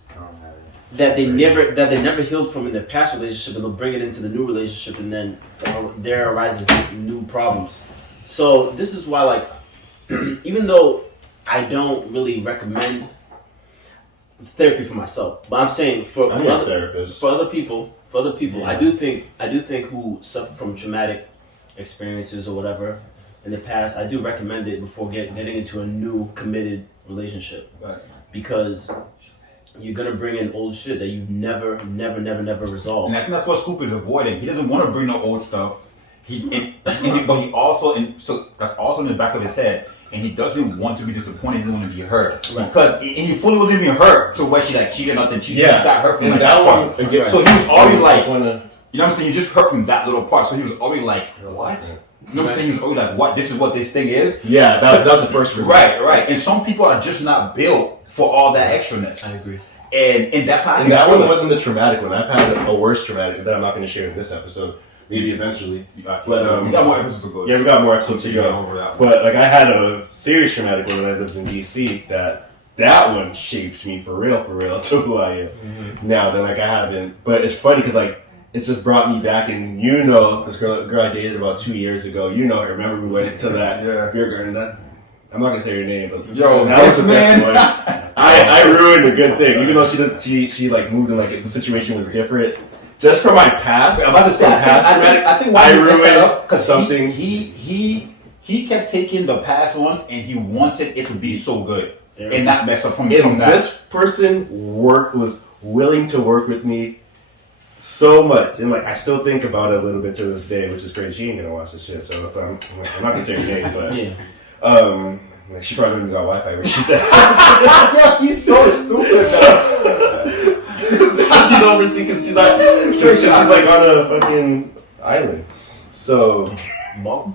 that they never healed from in their past relationship, and they'll bring it into the new relationship, and then there arises new problems. So this is why, like, even though I don't really recommend therapy for myself, but I'm saying for other people, yeah. I do think who suffer from traumatic experiences or whatever in the past, I do recommend it before getting into a new committed relationship, Right. because you're gonna bring in old shit that you never resolved. And I think that's what Scoop is avoiding. He doesn't want to bring no old stuff. But he also, and so that's also in the back of his head. And he doesn't want to be disappointed. He doesn't want to be hurt, right. Because he fully wasn't even hurt to where she like cheated, nothing. She just got hurt from like that part. Again, so he was already like, you know what I'm saying? You just hurt from that little part. So he was already like, what? You know what I'm saying? He was already like, what? This is what this thing is? Yeah, that was the first for me. Right. And some people are just not built for all that extraness. I agree. And that's how. And that one wasn't the traumatic one. I've had a worse traumatic that I'm not going to share in this episode. Maybe eventually. But we got more episodes to go. Yeah, we got more episodes to go. But like, I had a serious traumatic one when I lived in DC. That one shaped me for real to who I am. Mm-hmm. Now then, like, I haven't. But it's funny because like it's just brought me back. And you know, this girl I dated about 2 years ago. You know her. Remember we went to that beer garden. I'm not gonna say her name, but that was the best one. I ruined a good thing, even though she like moved and like the situation was different. Just from my past, I'm about to say, I think I ruined because something. He kept taking the past ones and he wanted it to be so good and not mess up from that. This person was willing to work with me so much, and like I still think about it a little bit to this day, which is crazy. She ain't gonna watch this shit, so I'm not gonna say her name, but yeah. Like she probably even got Wi-Fi. Right? She said, "Yeah, he's so stupid." She's overseas because she's like on a fucking island. So, but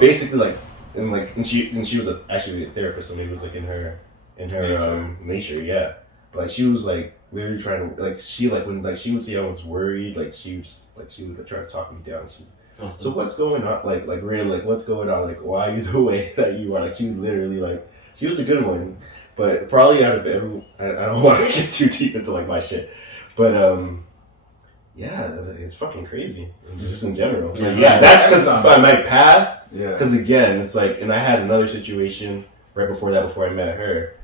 basically, like, and she was actually a therapist, so maybe it was like in her nature, yeah. But like she was like literally trying to like when she would see I was worried, like she would try to talk me down. So what's going on? Like really, like what's going on? Like why are you the way that you are? Like she literally like she was a good one, but probably out of everyone, I don't want to get too deep into like my shit, but yeah, it's fucking crazy just in general. Yeah, that's because by my past. Yeah. Because again, it's like, and I had another situation right before I met her,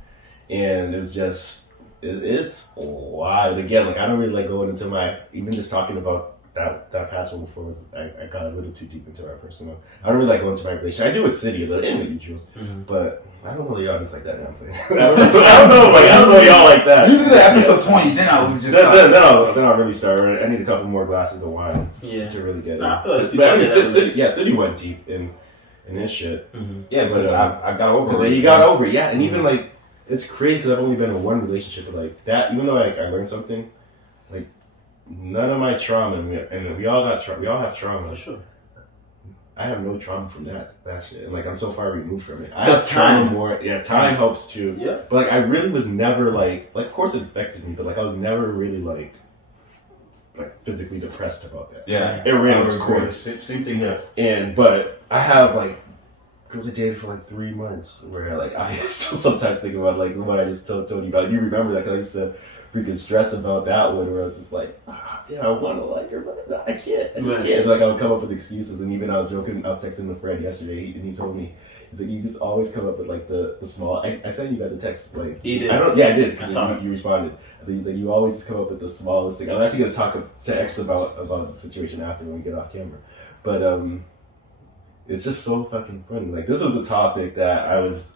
and it was just it's wild. Again, like I don't really like going into my even just talking about. That past one before was I got a little too deep into our personal. I don't really like going into my relationship. I do with City a little individuals, but I don't know the audience like that now. I don't know y'all like that. You do the episode 20, then I would just then I'll really start. I need a couple more glasses of wine to really get it. I feel like but I mean, City went deep in his shit. Mm-hmm. Yeah, but I got over it. You got over it, yeah. And even like it's crazy because I've only been in one relationship, but like that. Even though I learned something, like. None of my trauma, and we all have trauma. For sure. I have no trauma from that shit, and like I'm so far removed from it. I That's have trauma time. more. Yeah, time helps too. Yeah. But like I really was never like of course it affected me, but like I was never really like physically depressed about that. Yeah. It ran its course. Same thing here. But I have like girls I dated for like 3 months where like I still sometimes think about like what I just told you about. You remember that because I used to freaking stress about that one where I was just like, I want to like her, but I can't. I just can't. Like I would come up with excuses, and even I was joking. I was texting a friend yesterday, and he told me, he's like, you just always come up with like the small. I sent you guys a text. Like you did. I did because you responded. I think he's like, you always just come up with the smallest thing. I'm actually gonna talk to X about the situation after when we get off camera, but it's just so fucking funny. Like this was a topic that I was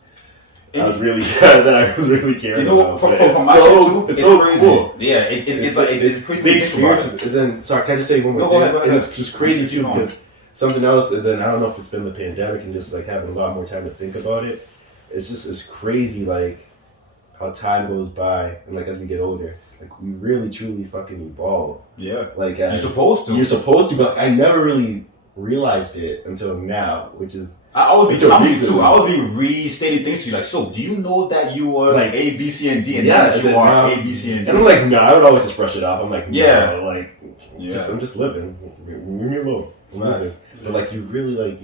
really caring about. From my shit too, it's so crazy. Cool. Yeah, it's crazy. The experiences, and then sorry, can I just say one more thing? Go ahead. And it's just crazy too because something else, and then I don't know if it's been the pandemic and just like having a lot more time to think about it. It's crazy like how time goes by and like as we get older, like we really truly fucking evolve. Yeah, like you're supposed to. But like, I never really realized it until now, which is I always It's a reason. I always be restating things to you like, so do you know that you were like A, B, C, and D, and now that and you then are now- A, B, C, and D? And I'm like, no, I would always just brush it off. I'm like, Yeah. no, like, Yeah. I'm just living. Leave me alone. I'm living. Facts. But like, you really like,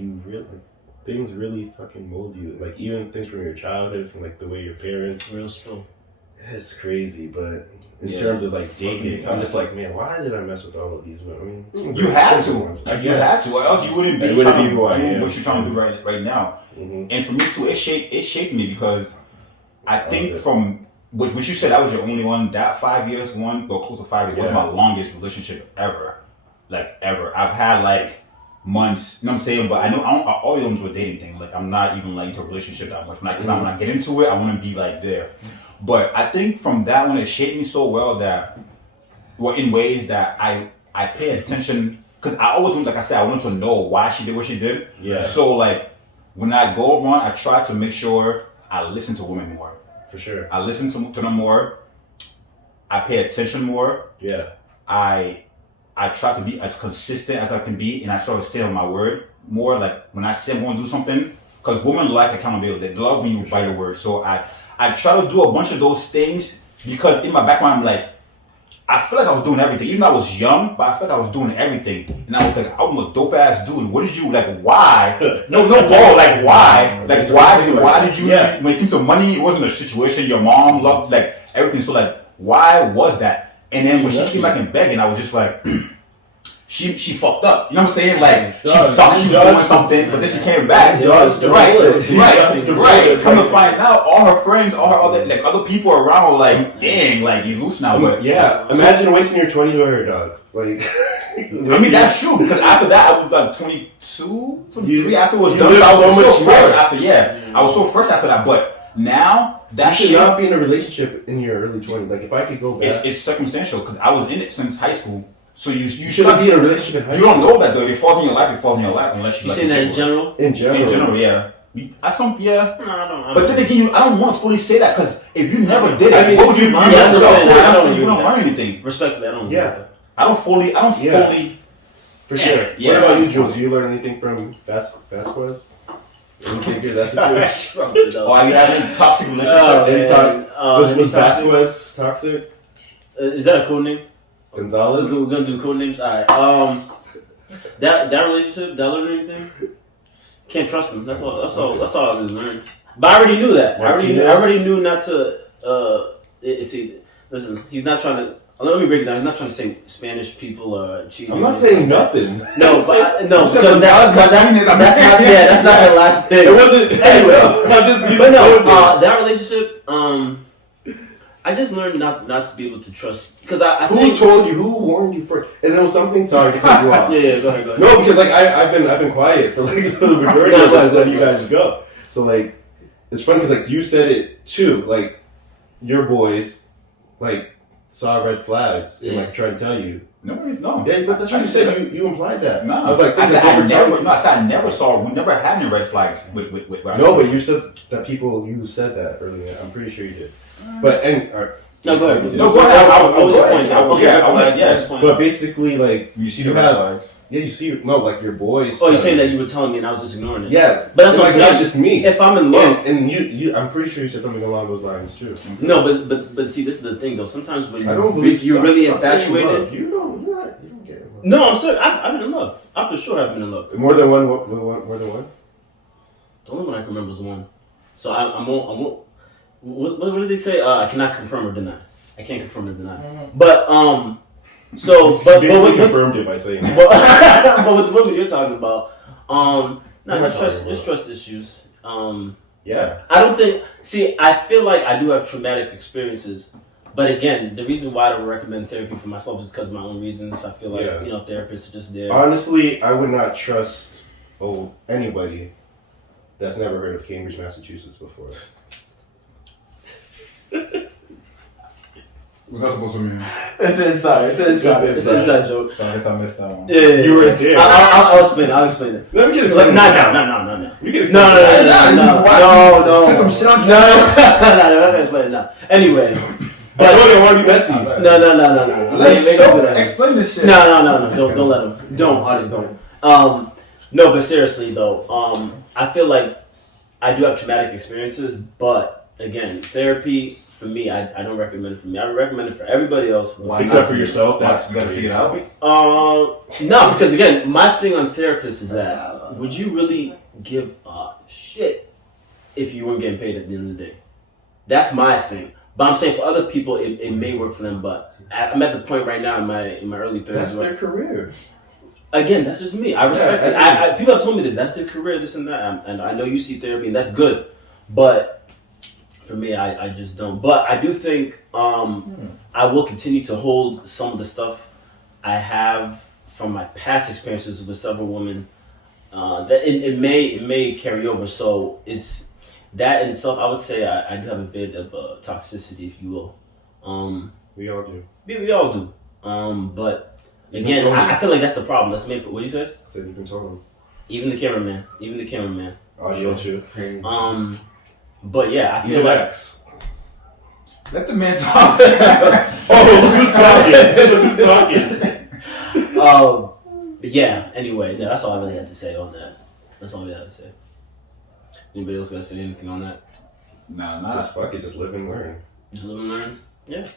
things really fucking mold you. Like, even things from your childhood, from like the way your parents. Real spill. It's crazy, but in Yeah. terms of like dating, I'm just like, man, why did I mess with all of these women? I mean, some You good- had some to. good ones, I You guess. had to, or else you wouldn't be It wouldn't trying be to who I do am. what you're trying to do right now. Mm-hmm. And for me too, it shaped me because I think Okay. from what you said, that was your only one. That 5 years one, or close to 5 years, was Yeah. my longest relationship ever. Like ever. I've had like months, you know what I'm saying? But I know all of them were dating thing. Like I'm not even like into a relationship that much. When I get into it, I want to be like there. But I think from that one, it shaped me so well that, well, in ways that I pay attention, because I always wanted, like I said, I wanted to know why she did what she did. Yeah. So like when I go around, I try to make sure I listen to women more. For sure. I listen to them more. I pay attention more. Yeah. I try to be as consistent as I can be, and I start to stay on my word more. Like when I say I'm going to do something, because women like accountability. They love when you bite your word. So I try to do a bunch of those things because in my background, I'm like, I feel like I was doing everything. Even though I was young, but I felt like I was doing everything. And I was like, I'm a dope ass dude. What did you, like, why? No, bro, like, why? Like, why did you, Yeah. when it came to money, it wasn't a situation your mom loved, like, everything. So, like, why was that? And then when she came back and begging, I was just like, she fucked up. You know what I'm saying? Like, she thought she was doing something, but then she came back. Right. Come to find out, all her friends, all her other people around were like, dang, like, you loose now. But Yeah. Imagine wasting your 20s with her, dog. Like, I mean, that's true, because after that, I was like 22, 23, after it was You done, so I lived was so so much fresh more. after, I was so fresh after that, but now, that you should shit, not be in a relationship in your early 20s. Like, if I could go back. it's circumstantial, because I was in it since high school, so you You shouldn't be in a relationship in high you school. don't know that, though. If it falls in your lap, it falls in your lap, unless you You like saying that in people. general? In general. In general, yeah. No, I don't. But then again, I don't want to fully say that, because if you never did it, I mean, what would you learn? yeah, that's what I'm saying. I don't You agree don't with learn that. anything. Respectfully, I don't. Yeah. I don't fully. For sure. Yeah. What about you, Jules? Do you learn anything from Vasquez? Anything good? That's situation. Oh, are you having a toxic relationship? Was Vasquez toxic? Is that a code name? Gonzalez? We're gonna do code names. All right. That relationship, did I learn anything? Can't trust him. That's all I really learned. But I already knew that. I already knew not to. See, listen. He's not trying to. Let me break it down. He's not trying to say Spanish people are cheating. I'm not saying nothing. No, because that's not the last thing. It wasn't. Anyway, I'm just using but no, code names. that relationship. I just learned not to be able to trust, because I Who think. told you? Who warned you first? And there was something. Sorry to cut you off. Yeah, go ahead. No, because like I've been quiet for like the majority of this, letting you guys go. So like, it's funny because like you said it too. Like your boys, like saw red flags and like tried to tell you. No. Yeah, but that's what you said. You implied that. No, I was like, I said over time. I said I never saw. We never had any red flags with. No, but you said that people. You said that earlier. I'm pretty sure you did. But No, go ahead. No, go ahead. I was Go ahead. pointing. Okay, red I wanna- flags, yes. point. But basically, like You see you the red have. flags. Yeah, you see. No, like your boys. Oh, you're saying that you were telling me and I was just ignoring it. Yeah, But that's what like I'm saying. not just me. If I'm in love, And you, I'm pretty sure you said something along those lines too. no, but see, this is the thing though. Sometimes when I don't believe you're really stop saying love. infatuated. You don't get it. No, I'm sorry. I've been in love. I for sure have been in love. More than one. More than one. The only one I can remember is one. So I won't. What did they say? I cannot confirm or deny. I can't confirm or deny. But so You but basically with, confirmed it by saying that. but with the women you're talking about, What am I there's talking about? trust issues. Yeah. I don't think. See, I feel like I do have traumatic experiences, but again, the reason why I don't recommend therapy for myself is because of my own reasons. I feel like Yeah. therapists are just there. Honestly, I would not trust anybody that's never heard of Cambridge, Massachusetts before. What's that supposed to mean? It's inside. It's It's an inside joke. So I guess I missed that one. Yeah, You were there. I'll explain it. I'll explain it. Let me get Like, explained. no. You get No. Say some shit on No, I'm not gonna explain it now. Anyway, But I'm already messy. no. Let's Make up for that. explain this shit. No. Don't let him. Don't, artists don't. No, but seriously though, I feel like I do have traumatic experiences, but again, therapy for me, I don't recommend it for me. I recommend it for everybody else. Why except for yourself? That's you gotta figure it out. No, because again, my thing on therapists is that would you really give a shit if you weren't getting paid at the end of the day? That's my thing. But I'm saying for other people, it may work for them. But I'm at the point right now in my early 30s. That's their career. Again, that's just me. I respect it. People have told me this. That's their career, this and that. And I know you see therapy, and that's good. But for me, I just don't. But I do think I will continue to hold some of the stuff I have from my past experiences with several women. That it may carry over. So it's that in itself. I would say I do have a bit of toxicity, if you will. We all do. Yeah, we all do. But. Again, I feel like that's the problem. That's maybe what you said. I said you can tell them. Even the cameraman. Audio too. But yeah, I feel like. Let the man talk. Who's talking? But yeah. Anyway, no, that's all I really had to say on that. That's all I really had to say. Anybody else got to say anything on that? Nah. Just fuck it. Just live and learn. Just live and learn. Yeah.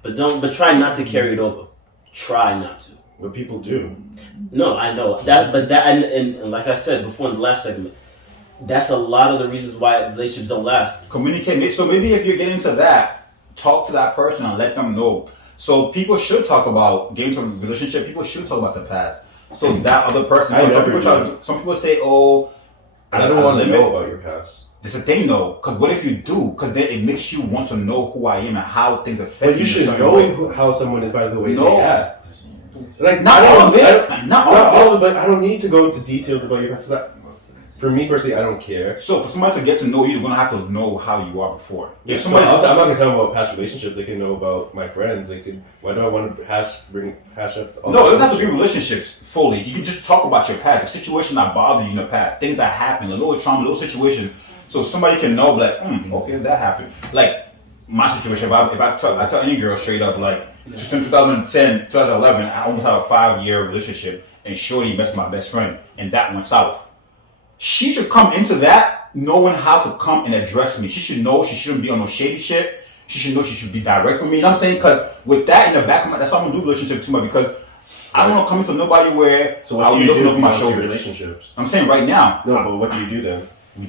But try not to carry it over. Try not to. What people do. No, I know that, but that, and like I said before in the last segment, that's a lot of the reasons why relationships don't last. Communicate. So maybe if you're getting into that, talk to that person and let them know. So people should talk about getting into a relationship. People should talk about the past. So that other person. Some people say, "Oh, I don't want to know about your past." It's a thing though, because what if you do? Because then it makes you want to know who I am and how things affect me. But you should know how someone is by the way they act. Like not all of it. Not all of it. But I don't need to go into details about your past. For me personally, I don't care. So for somebody to get to know you, you're gonna have to know how you are before. If somebody, I'm not gonna tell them about past relationships. They can know about my friends. They could. Why do I want to hash up? No, it doesn't have to be relationships fully. You can just talk about your past, a situation that bothered you in the past, things that happened, a little trauma, a little situation. So somebody can know, like, okay, that happened. Like my situation, if I tell any girl straight up, like, since 2010, 2011, I almost had a 5-year relationship, and shorty messed my best friend, and that went south. She should come into that knowing how to come and address me. She should know she shouldn't be on no shady shit. She should know she should be direct with me. You know what I'm saying? Because with that in the back of my, that's why I'm gonna do relationship too much, because I don't want to come into nobody where so what do you looking do over my for shoulders. Relationships? I'm saying right now. No, but what do you do then?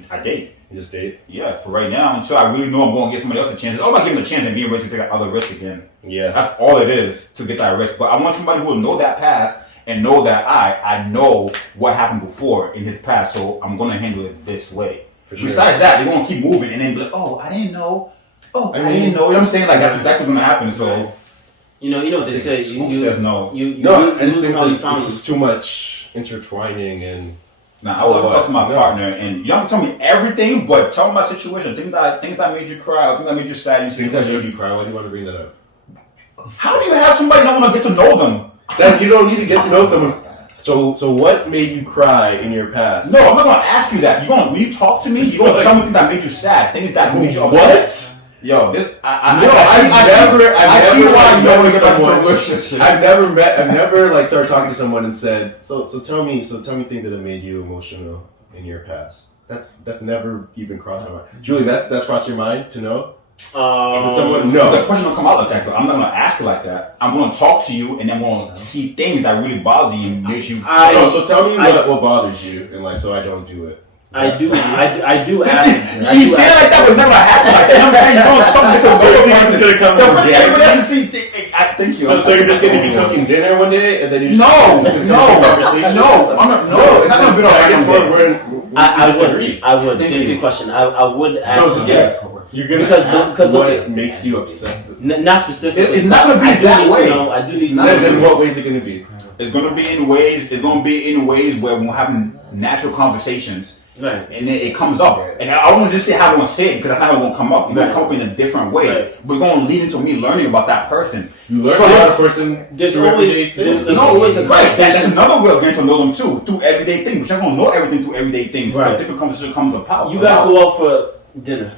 I date. You just date? Yeah, for right now, until I really know I'm going to give somebody else a chance. It's all about giving a chance and being ready to take that other risk again. Yeah. That's all it is, to get that risk. But I want somebody who will know that past and know that I know what happened before in his past, so I'm going to handle it this way. For sure. Besides that, they're going to keep moving and then be like, oh, I didn't know. Oh, I didn't know. You know what I'm saying? Like, that's exactly what's going to happen, so... You know what they say. You says no. I just think it's just too much intertwining and... Now, I wasn't talking to my partner, and you don't have to tell me everything, but tell me my situation. Things that made you cry, or things that made you sad. Things that made you cry. Why do you want to bring that up? How do you have somebody not want to get to know them? That you don't need to get to know someone. So what made you cry in your past? No, I'm not going to ask you that. When you talk to me, you're going to tell me things that made you sad, things that made you upset. What? Yo, this I've never like started talking to someone and said, so tell me things that have made you emotional in your past. That's never even crossed my mind. Julie, that's crossed your mind to know? Someone no. The question don't come out like that though. I'm not gonna ask it like that. I'm gonna talk to you and then I'm gonna see things that really bother you and makes you so tell me what bothers you and like so I don't do it. I do ask. You say it like that, but it's never gonna happen like that. You know what I'm saying? You don't something to gonna come from everybody else to see. I think you. So you're just gonna be cooking dinner one day and then you no. It's not gonna be I would. To answer your question, I would ask. So yes. You're gonna because what makes you upset. Not specifically. It's not gonna be that way. I do need to know. In what ways is it gonna be? It's gonna be in ways. It's gonna be in ways where we're having natural conversations. Right. And then it comes up. And I won't just say how I want to say it because that's how it won't come up. It's going to come up in a different way. Right. But it's going to lead into me learning about that person. You learn about a person. There's always a conversation. That's another way of getting to know them too, through everyday things. But you're going to know everything through everyday things. Right. So different conversation comes about. You guys go out for dinner.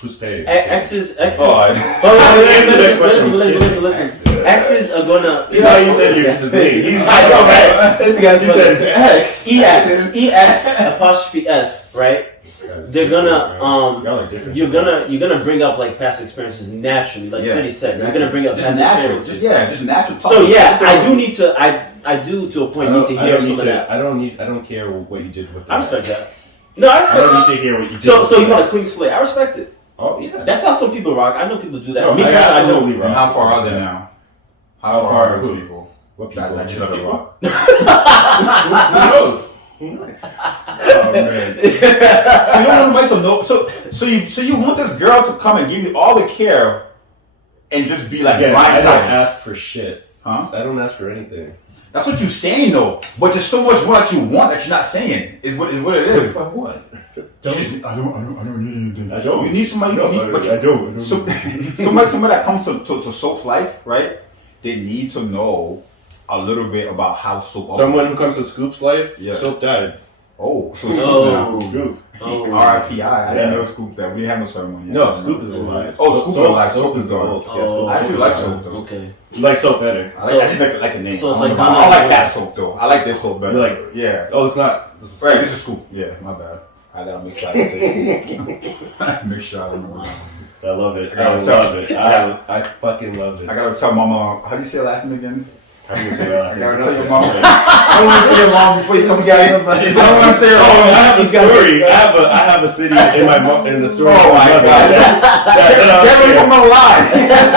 Who's paying? Exes. Oh, answer that question. Listen. Exes are gonna. You know, you said his name. I know, right? This guy's You said X. EX apostrophe S, right? They're gonna you're gonna bring up like past experiences naturally, like City said. You're gonna bring up just past natural, experiences. just natural. So yeah, I do need to. I do to a point need to hear some of that. I don't care what you did with. I respect that. No, I respect. I don't need to hear what you did. So you want a clean slate? I respect it. Oh yeah. That's how some people rock. I know people do that. No, Me personally, I don't. And how far are they now? How far are those people? What people? That just rock. Who knows? Oh, man. So you don't want anybody to know. So you want this girl to come and give you all the care, and just be like I don't blindsided. ask for shit. Huh? I don't ask for anything. That's what you're saying though. But there's so much more that you want that you're not saying. Is what it is. What I want. I don't need anything. I don't. You need somebody. I don't. Somebody that comes to Soap's life, right? They need to know a little bit about how Soap. Someone who comes to Scoop's life. Yeah. Soap died. Oh, so Scoop. R.I.P. I didn't know Scoop that. We didn't have no ceremony. No, Scoop is alive. Oh, Scoop is alive. Soap is gone. old. I actually like Soap though. Okay. You like Soap better. I just like the name. So it's I like don't like that Soap though. I like this Soap better. You like? Yeah. Oh, it's not. This is Right, this is Scoop. Yeah, my bad. I gotta make sure I say make sure I remember. I love it. I I love it. I fucking love it. I gotta tell Mama. How do you say her last name again? How do you say that last I name? gotta tell your mom. I don't want to say your mom before you come get it. I don't want to say her Oh, mom. I have a story. I have a city in my in the story. Oh my God! Get ready from a lie. It's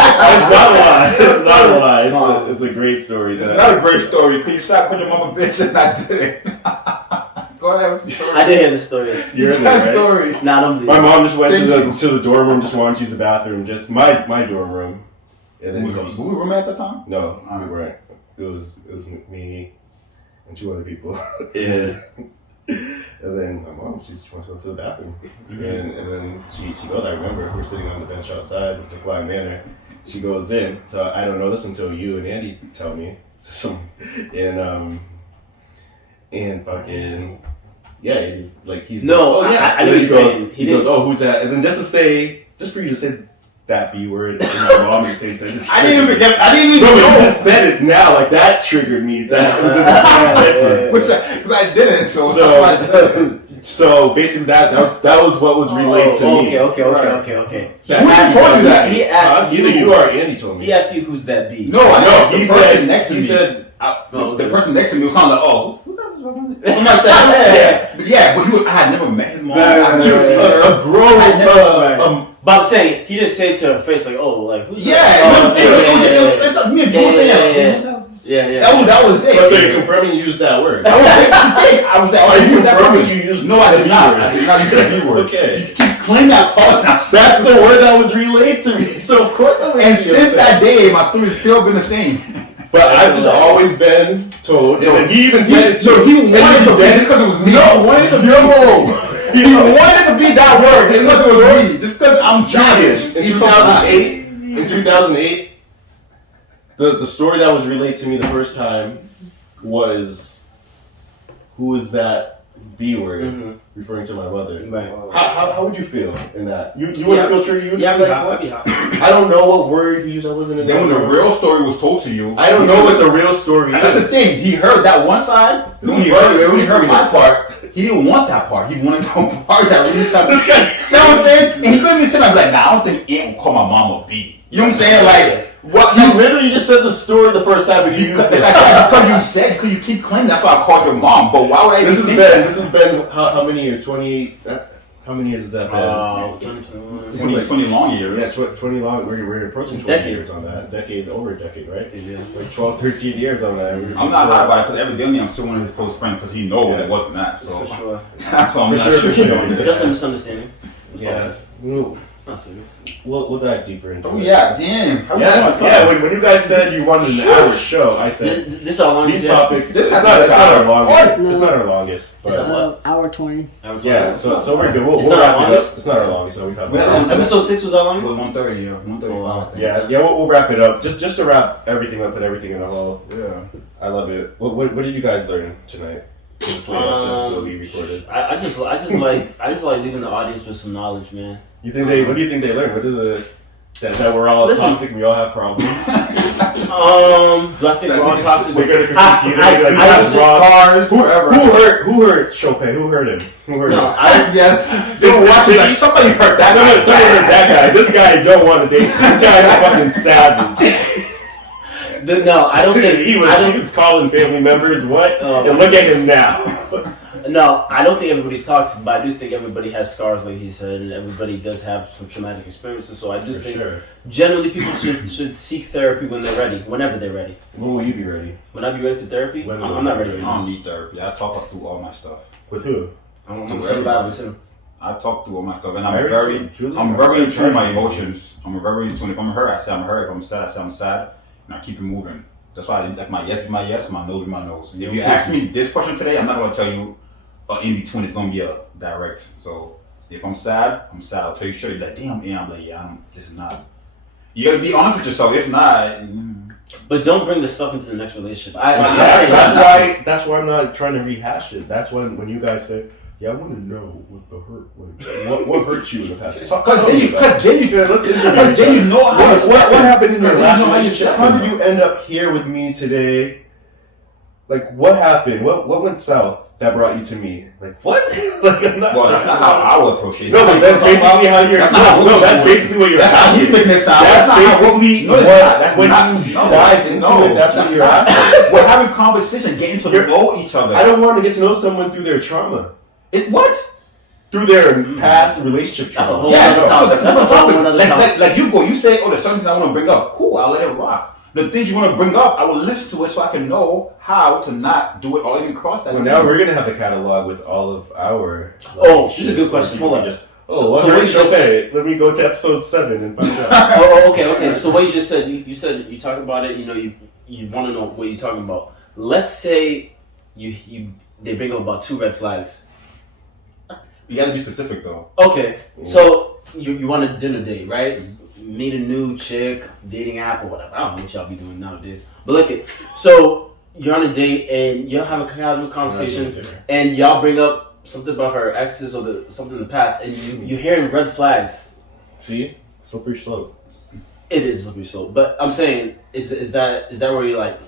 not a lie. It's not a lie. It's a great story. It's not a great story. Could you stop calling your mom a bitch and I didn't? Go ahead. What's the story? I did hear the story. You're in that there, right? story. Nah, I don't believe My it. mom just went to the dorm room, just wanted to use the bathroom, just my dorm room. And then Was we roommate at the time? No, we weren't. It was me and two other people. and then my mom, she just wants to go to the bathroom. And then she goes, I remember, we're sitting on the bench outside with the Fly Manor. She goes in. So I don't know this until you and Andy tell me. And fucking, yeah, he's No, like, oh, yeah. I know he's saying. He goes, oh, who's that? And then just for you to say that B word and my mom in the same sentence. I didn't even No, but you know. just said it now, like that triggered me. That was in the same sentence. Because I didn't, so that's why I said it. So basically, that was what was relayed to me. Okay. Who That told you happened. that? He asked Either you or Andy told me. He asked you who's that B. No, I know. he The person said next to me. He said, The person next to me was kind of like, oh, who's that? Something like that. But I had never met his mom. a grown but I'm saying he didn't say it to her face like, oh, like who's Yeah, that? it's like me and Joe saying Yeah. That was it. So you're confirming you used that word. I was like, Are you used that confirming word? you used No, I the did not. B word? I did not use the B word. Okay. You keep claiming that call now. That's the word that was relayed to me. So of course I'm And since that day, my story's still been the same. But I've just always been told. And he even said it So too. he wanted to be just because it was me. No, he wanted it to be He wanted to be that word just because it was me. Just because I'm Serious. savage. In 2008, the story that was relayed to me the first time was, who is that B word referring to my mother? Right. How would you feel in that? You wouldn't feel true? Yeah, I'd be hot. I don't know what word he used. I wasn't in Then when that the room. real story was told to you, I don't know what's a real story. That's the thing. He heard that one side. When he heard my part, he didn't want that part. He wanted the part that really sounded. You know what I'm saying? And he couldn't even say, like, nah, I don't think Aunt will call my mom a B. You know what I'm saying? Like, what? You literally just said the story the first time, but you used it. Because you keep claiming that's why I called your mom. But why would I? This has been how many years? 28. How many years has that been? 20 long years. Yeah, 20 long. We're approaching 20 years on that. Over a decade, right? Yeah. Like 12, 13 years on that. I'm not hot about it because evidently I'm still one of his close friends because he knows it wasn't that. So For sure. that's why I'm For not sure, for sure. sure. Just a misunderstanding. Yeah. It's not serious. We'll dive deeper into Oh it. yeah, damn. Yeah. When you guys said you wanted an hour show, I said This is our longest these yet? topics. This It's has not been our an longest. hour. It's not our longest. It's But, what? Hour 20. yeah. So we're good. We'll It's not our wrap it longest? up. It's not our longest. So we've had. Episode 6 was our It longest? was 130, yeah. 135. Yeah. We'll wrap it up. Just to wrap everything up, put everything in a whole. Yeah. I love it. What did you guys learn tonight? This last episode we recorded. I just like leaving the audience with some knowledge, man. You think they? What do you think they learned? What did that we're all toxic? We all have problems. Do I think we're all toxic? They're gonna critique you. Cars, whoever. Who hurt Chopin? Who hurt him? Who hurt him? Somebody hurt that guy. Somebody hurt that guy. This guy don't want to date. This guy is fucking savage. No, I don't think he was calling family members. What? And look at him now. No, I don't think everybody's toxic, but I do think everybody has scars, like he said, and everybody does have some traumatic experiences. So I do think generally people should seek therapy when they're ready, whenever they're ready. When will you be ready? When I be ready for therapy? I'm not ready. I don't need therapy. I talk through all my stuff. With who? I'm sitting by him. I talk through all my stuff, and I'm very in tune with my emotions. I'm very in tune. If I'm hurt, I say I'm hurt. If I'm sad, I say I'm sad, and I keep it moving. That's why I like my yes be my yes, my no be my no. If you ask me this question today, I'm not gonna tell you in between. It's gonna be a direct. So if I'm sad, I'm sad. I'll tell you straight. Like damn, yeah, I'm like yeah, this is not. You gotta be honest with yourself. If not, but don't bring the stuff into the next relationship. That's why I'm not trying to rehash it. That's when you guys say, yeah, I want to know what the hurt was. What hurt you in the past? Because then you know how. What happened in your last relationship? How did you end up here with me today? Like, what happened? What went south that brought you to me? Like, what? Like, that's not how I would approach it. No, but that's basically how you're. No, that's basically what you're. That's how he's making it sound. That's basically when you dive into it. That's what you're asking. We're having conversation, getting to know each other. I don't want to get to know someone through their trauma. What? Through their past relationship trauma. That's a whole other topic. That's a topic. Like you go, you say, oh, there's something I want to bring up. Cool, I'll let it rock. The things you want to bring up, I will listen to it so I can know how to not do it or even cross that. Well, now we're going to have a catalog with all of our... this is a good question. Hold on. Let me go to episode 7 and find out. Okay. So what you just said, you said you talk about it, you want to know what you're talking about. Let's say they bring up about 2 red flags. You got to be specific though. Okay, so you want a dinner date, right? Meet a new chick, dating app or whatever. I don't know what y'all be doing nowadays. But look at, so you're on a date and you'll have a casual conversation and y'all bring up something about her exes or something in the past and you're hearing red flags. See? Slippery slope. It is slippery slope. But I'm saying, is that where you're like...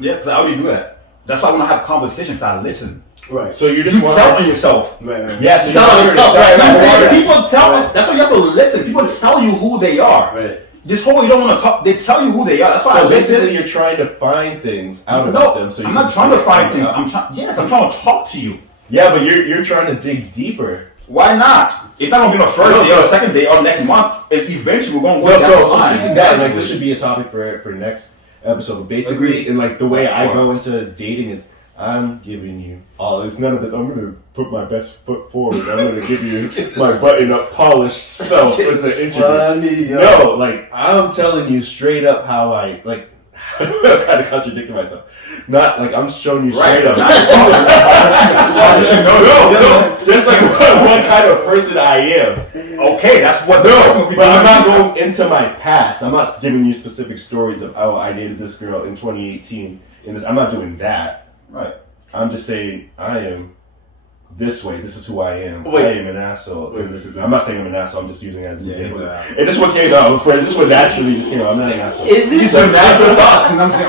Yeah, because I already do that. That's why I want to have conversations, I listen. Right. So you're just telling yourself. Right. Yeah, so tell yourself. Right. People tell. That's why you have to listen. People tell you who they are. Right. This whole you don't want to talk. They tell you who they are. That's why I listen. You're trying to find things out about them. So I'm not trying to find things. I'm trying to talk to you. Yeah, but you're trying to dig deeper. Why not? It's not gonna be my first day or second day or next month. If eventually we're gonna work so speaking that, like this should be a topic for next episode. But basically, in like the way I go into dating is. I'm giving you all. It's none of this. I'm going to put my best foot forward. I'm going to give you my button-up, polished self. It's an interview. No, like I'm telling you straight up how I like. I'm kind of contradicting myself. Not like I'm showing you straight up. No. Just like what kind of person I am. Okay, that's what. No, but I'm not going into my past. I'm not giving you specific stories of how I dated this girl in 2018. I'm not doing that. Right. I'm just saying I am this way. This is who I am. I am an asshole. I'm not saying I'm an asshole. I'm just using it as an example. And this one came out. This one naturally just came out. I'm not an asshole. Is this a natural thoughts? And I'm saying,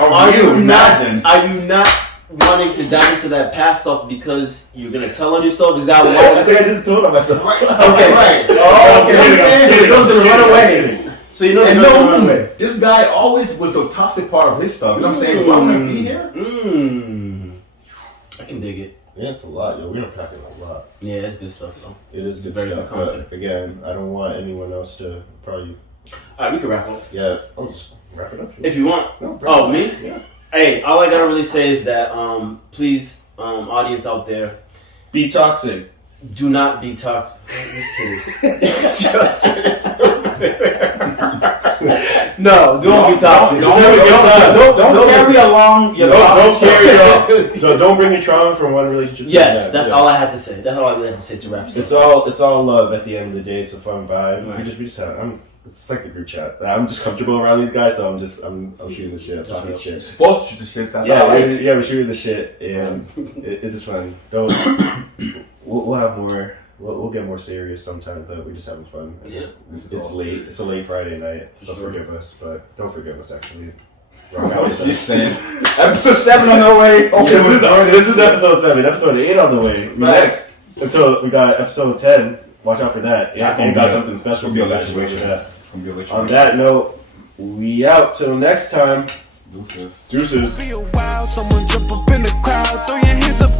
are you not wanting to dive into that past stuff because you're gonna tell on yourself? Is that why? I think I just told on myself. Okay. Right. Oh, okay. I'm saying so the girl's gonna run away. So you know the girl's gonna run away. This guy always was the toxic part of his stuff. You know what I'm saying? Do I want to be here? I can dig it. Yeah, it's a lot, yo. We're gonna pack it a lot. Yeah, it's good stuff, though. It is good stuff. But again, I don't want anyone else to probably. Alright, we can wrap up. Yeah, I'll just wrap it up. If you want. No, me? Yeah. Hey, all I gotta really say is that, please, audience out there, be toxic. Do not be toxic. This kid is. No, don't be toxic. Don't carry along your don't carry on. So don't bring your trauma from one relationship. Yes, that's all I had to say. That's all I really had to say to wrap this It's up. it's all love at the end of the day. It's a fun vibe. Right. We just have. It's like the group chat. I'm just comfortable around these guys, so I'm shooting the shit. I'm talking shit. Supposed to shoot the shit. That's Yeah, how I like. we're shooting the shit, and it's just fun. We'll have more. We'll get more serious sometime, but we're just having fun. Yeah. It's late. It's a late Friday night, so forgive us, but don't forgive us actually. What is this saying? Episode 7 on the way. This is episode 7. Episode 8 on the way. Next until we got episode 10. Watch out for that. Yeah, and got something special. It's gonna be a On that note, we out till next time. Deuces. Deuces. Be a while, someone jump up in the crowd, throw your hands up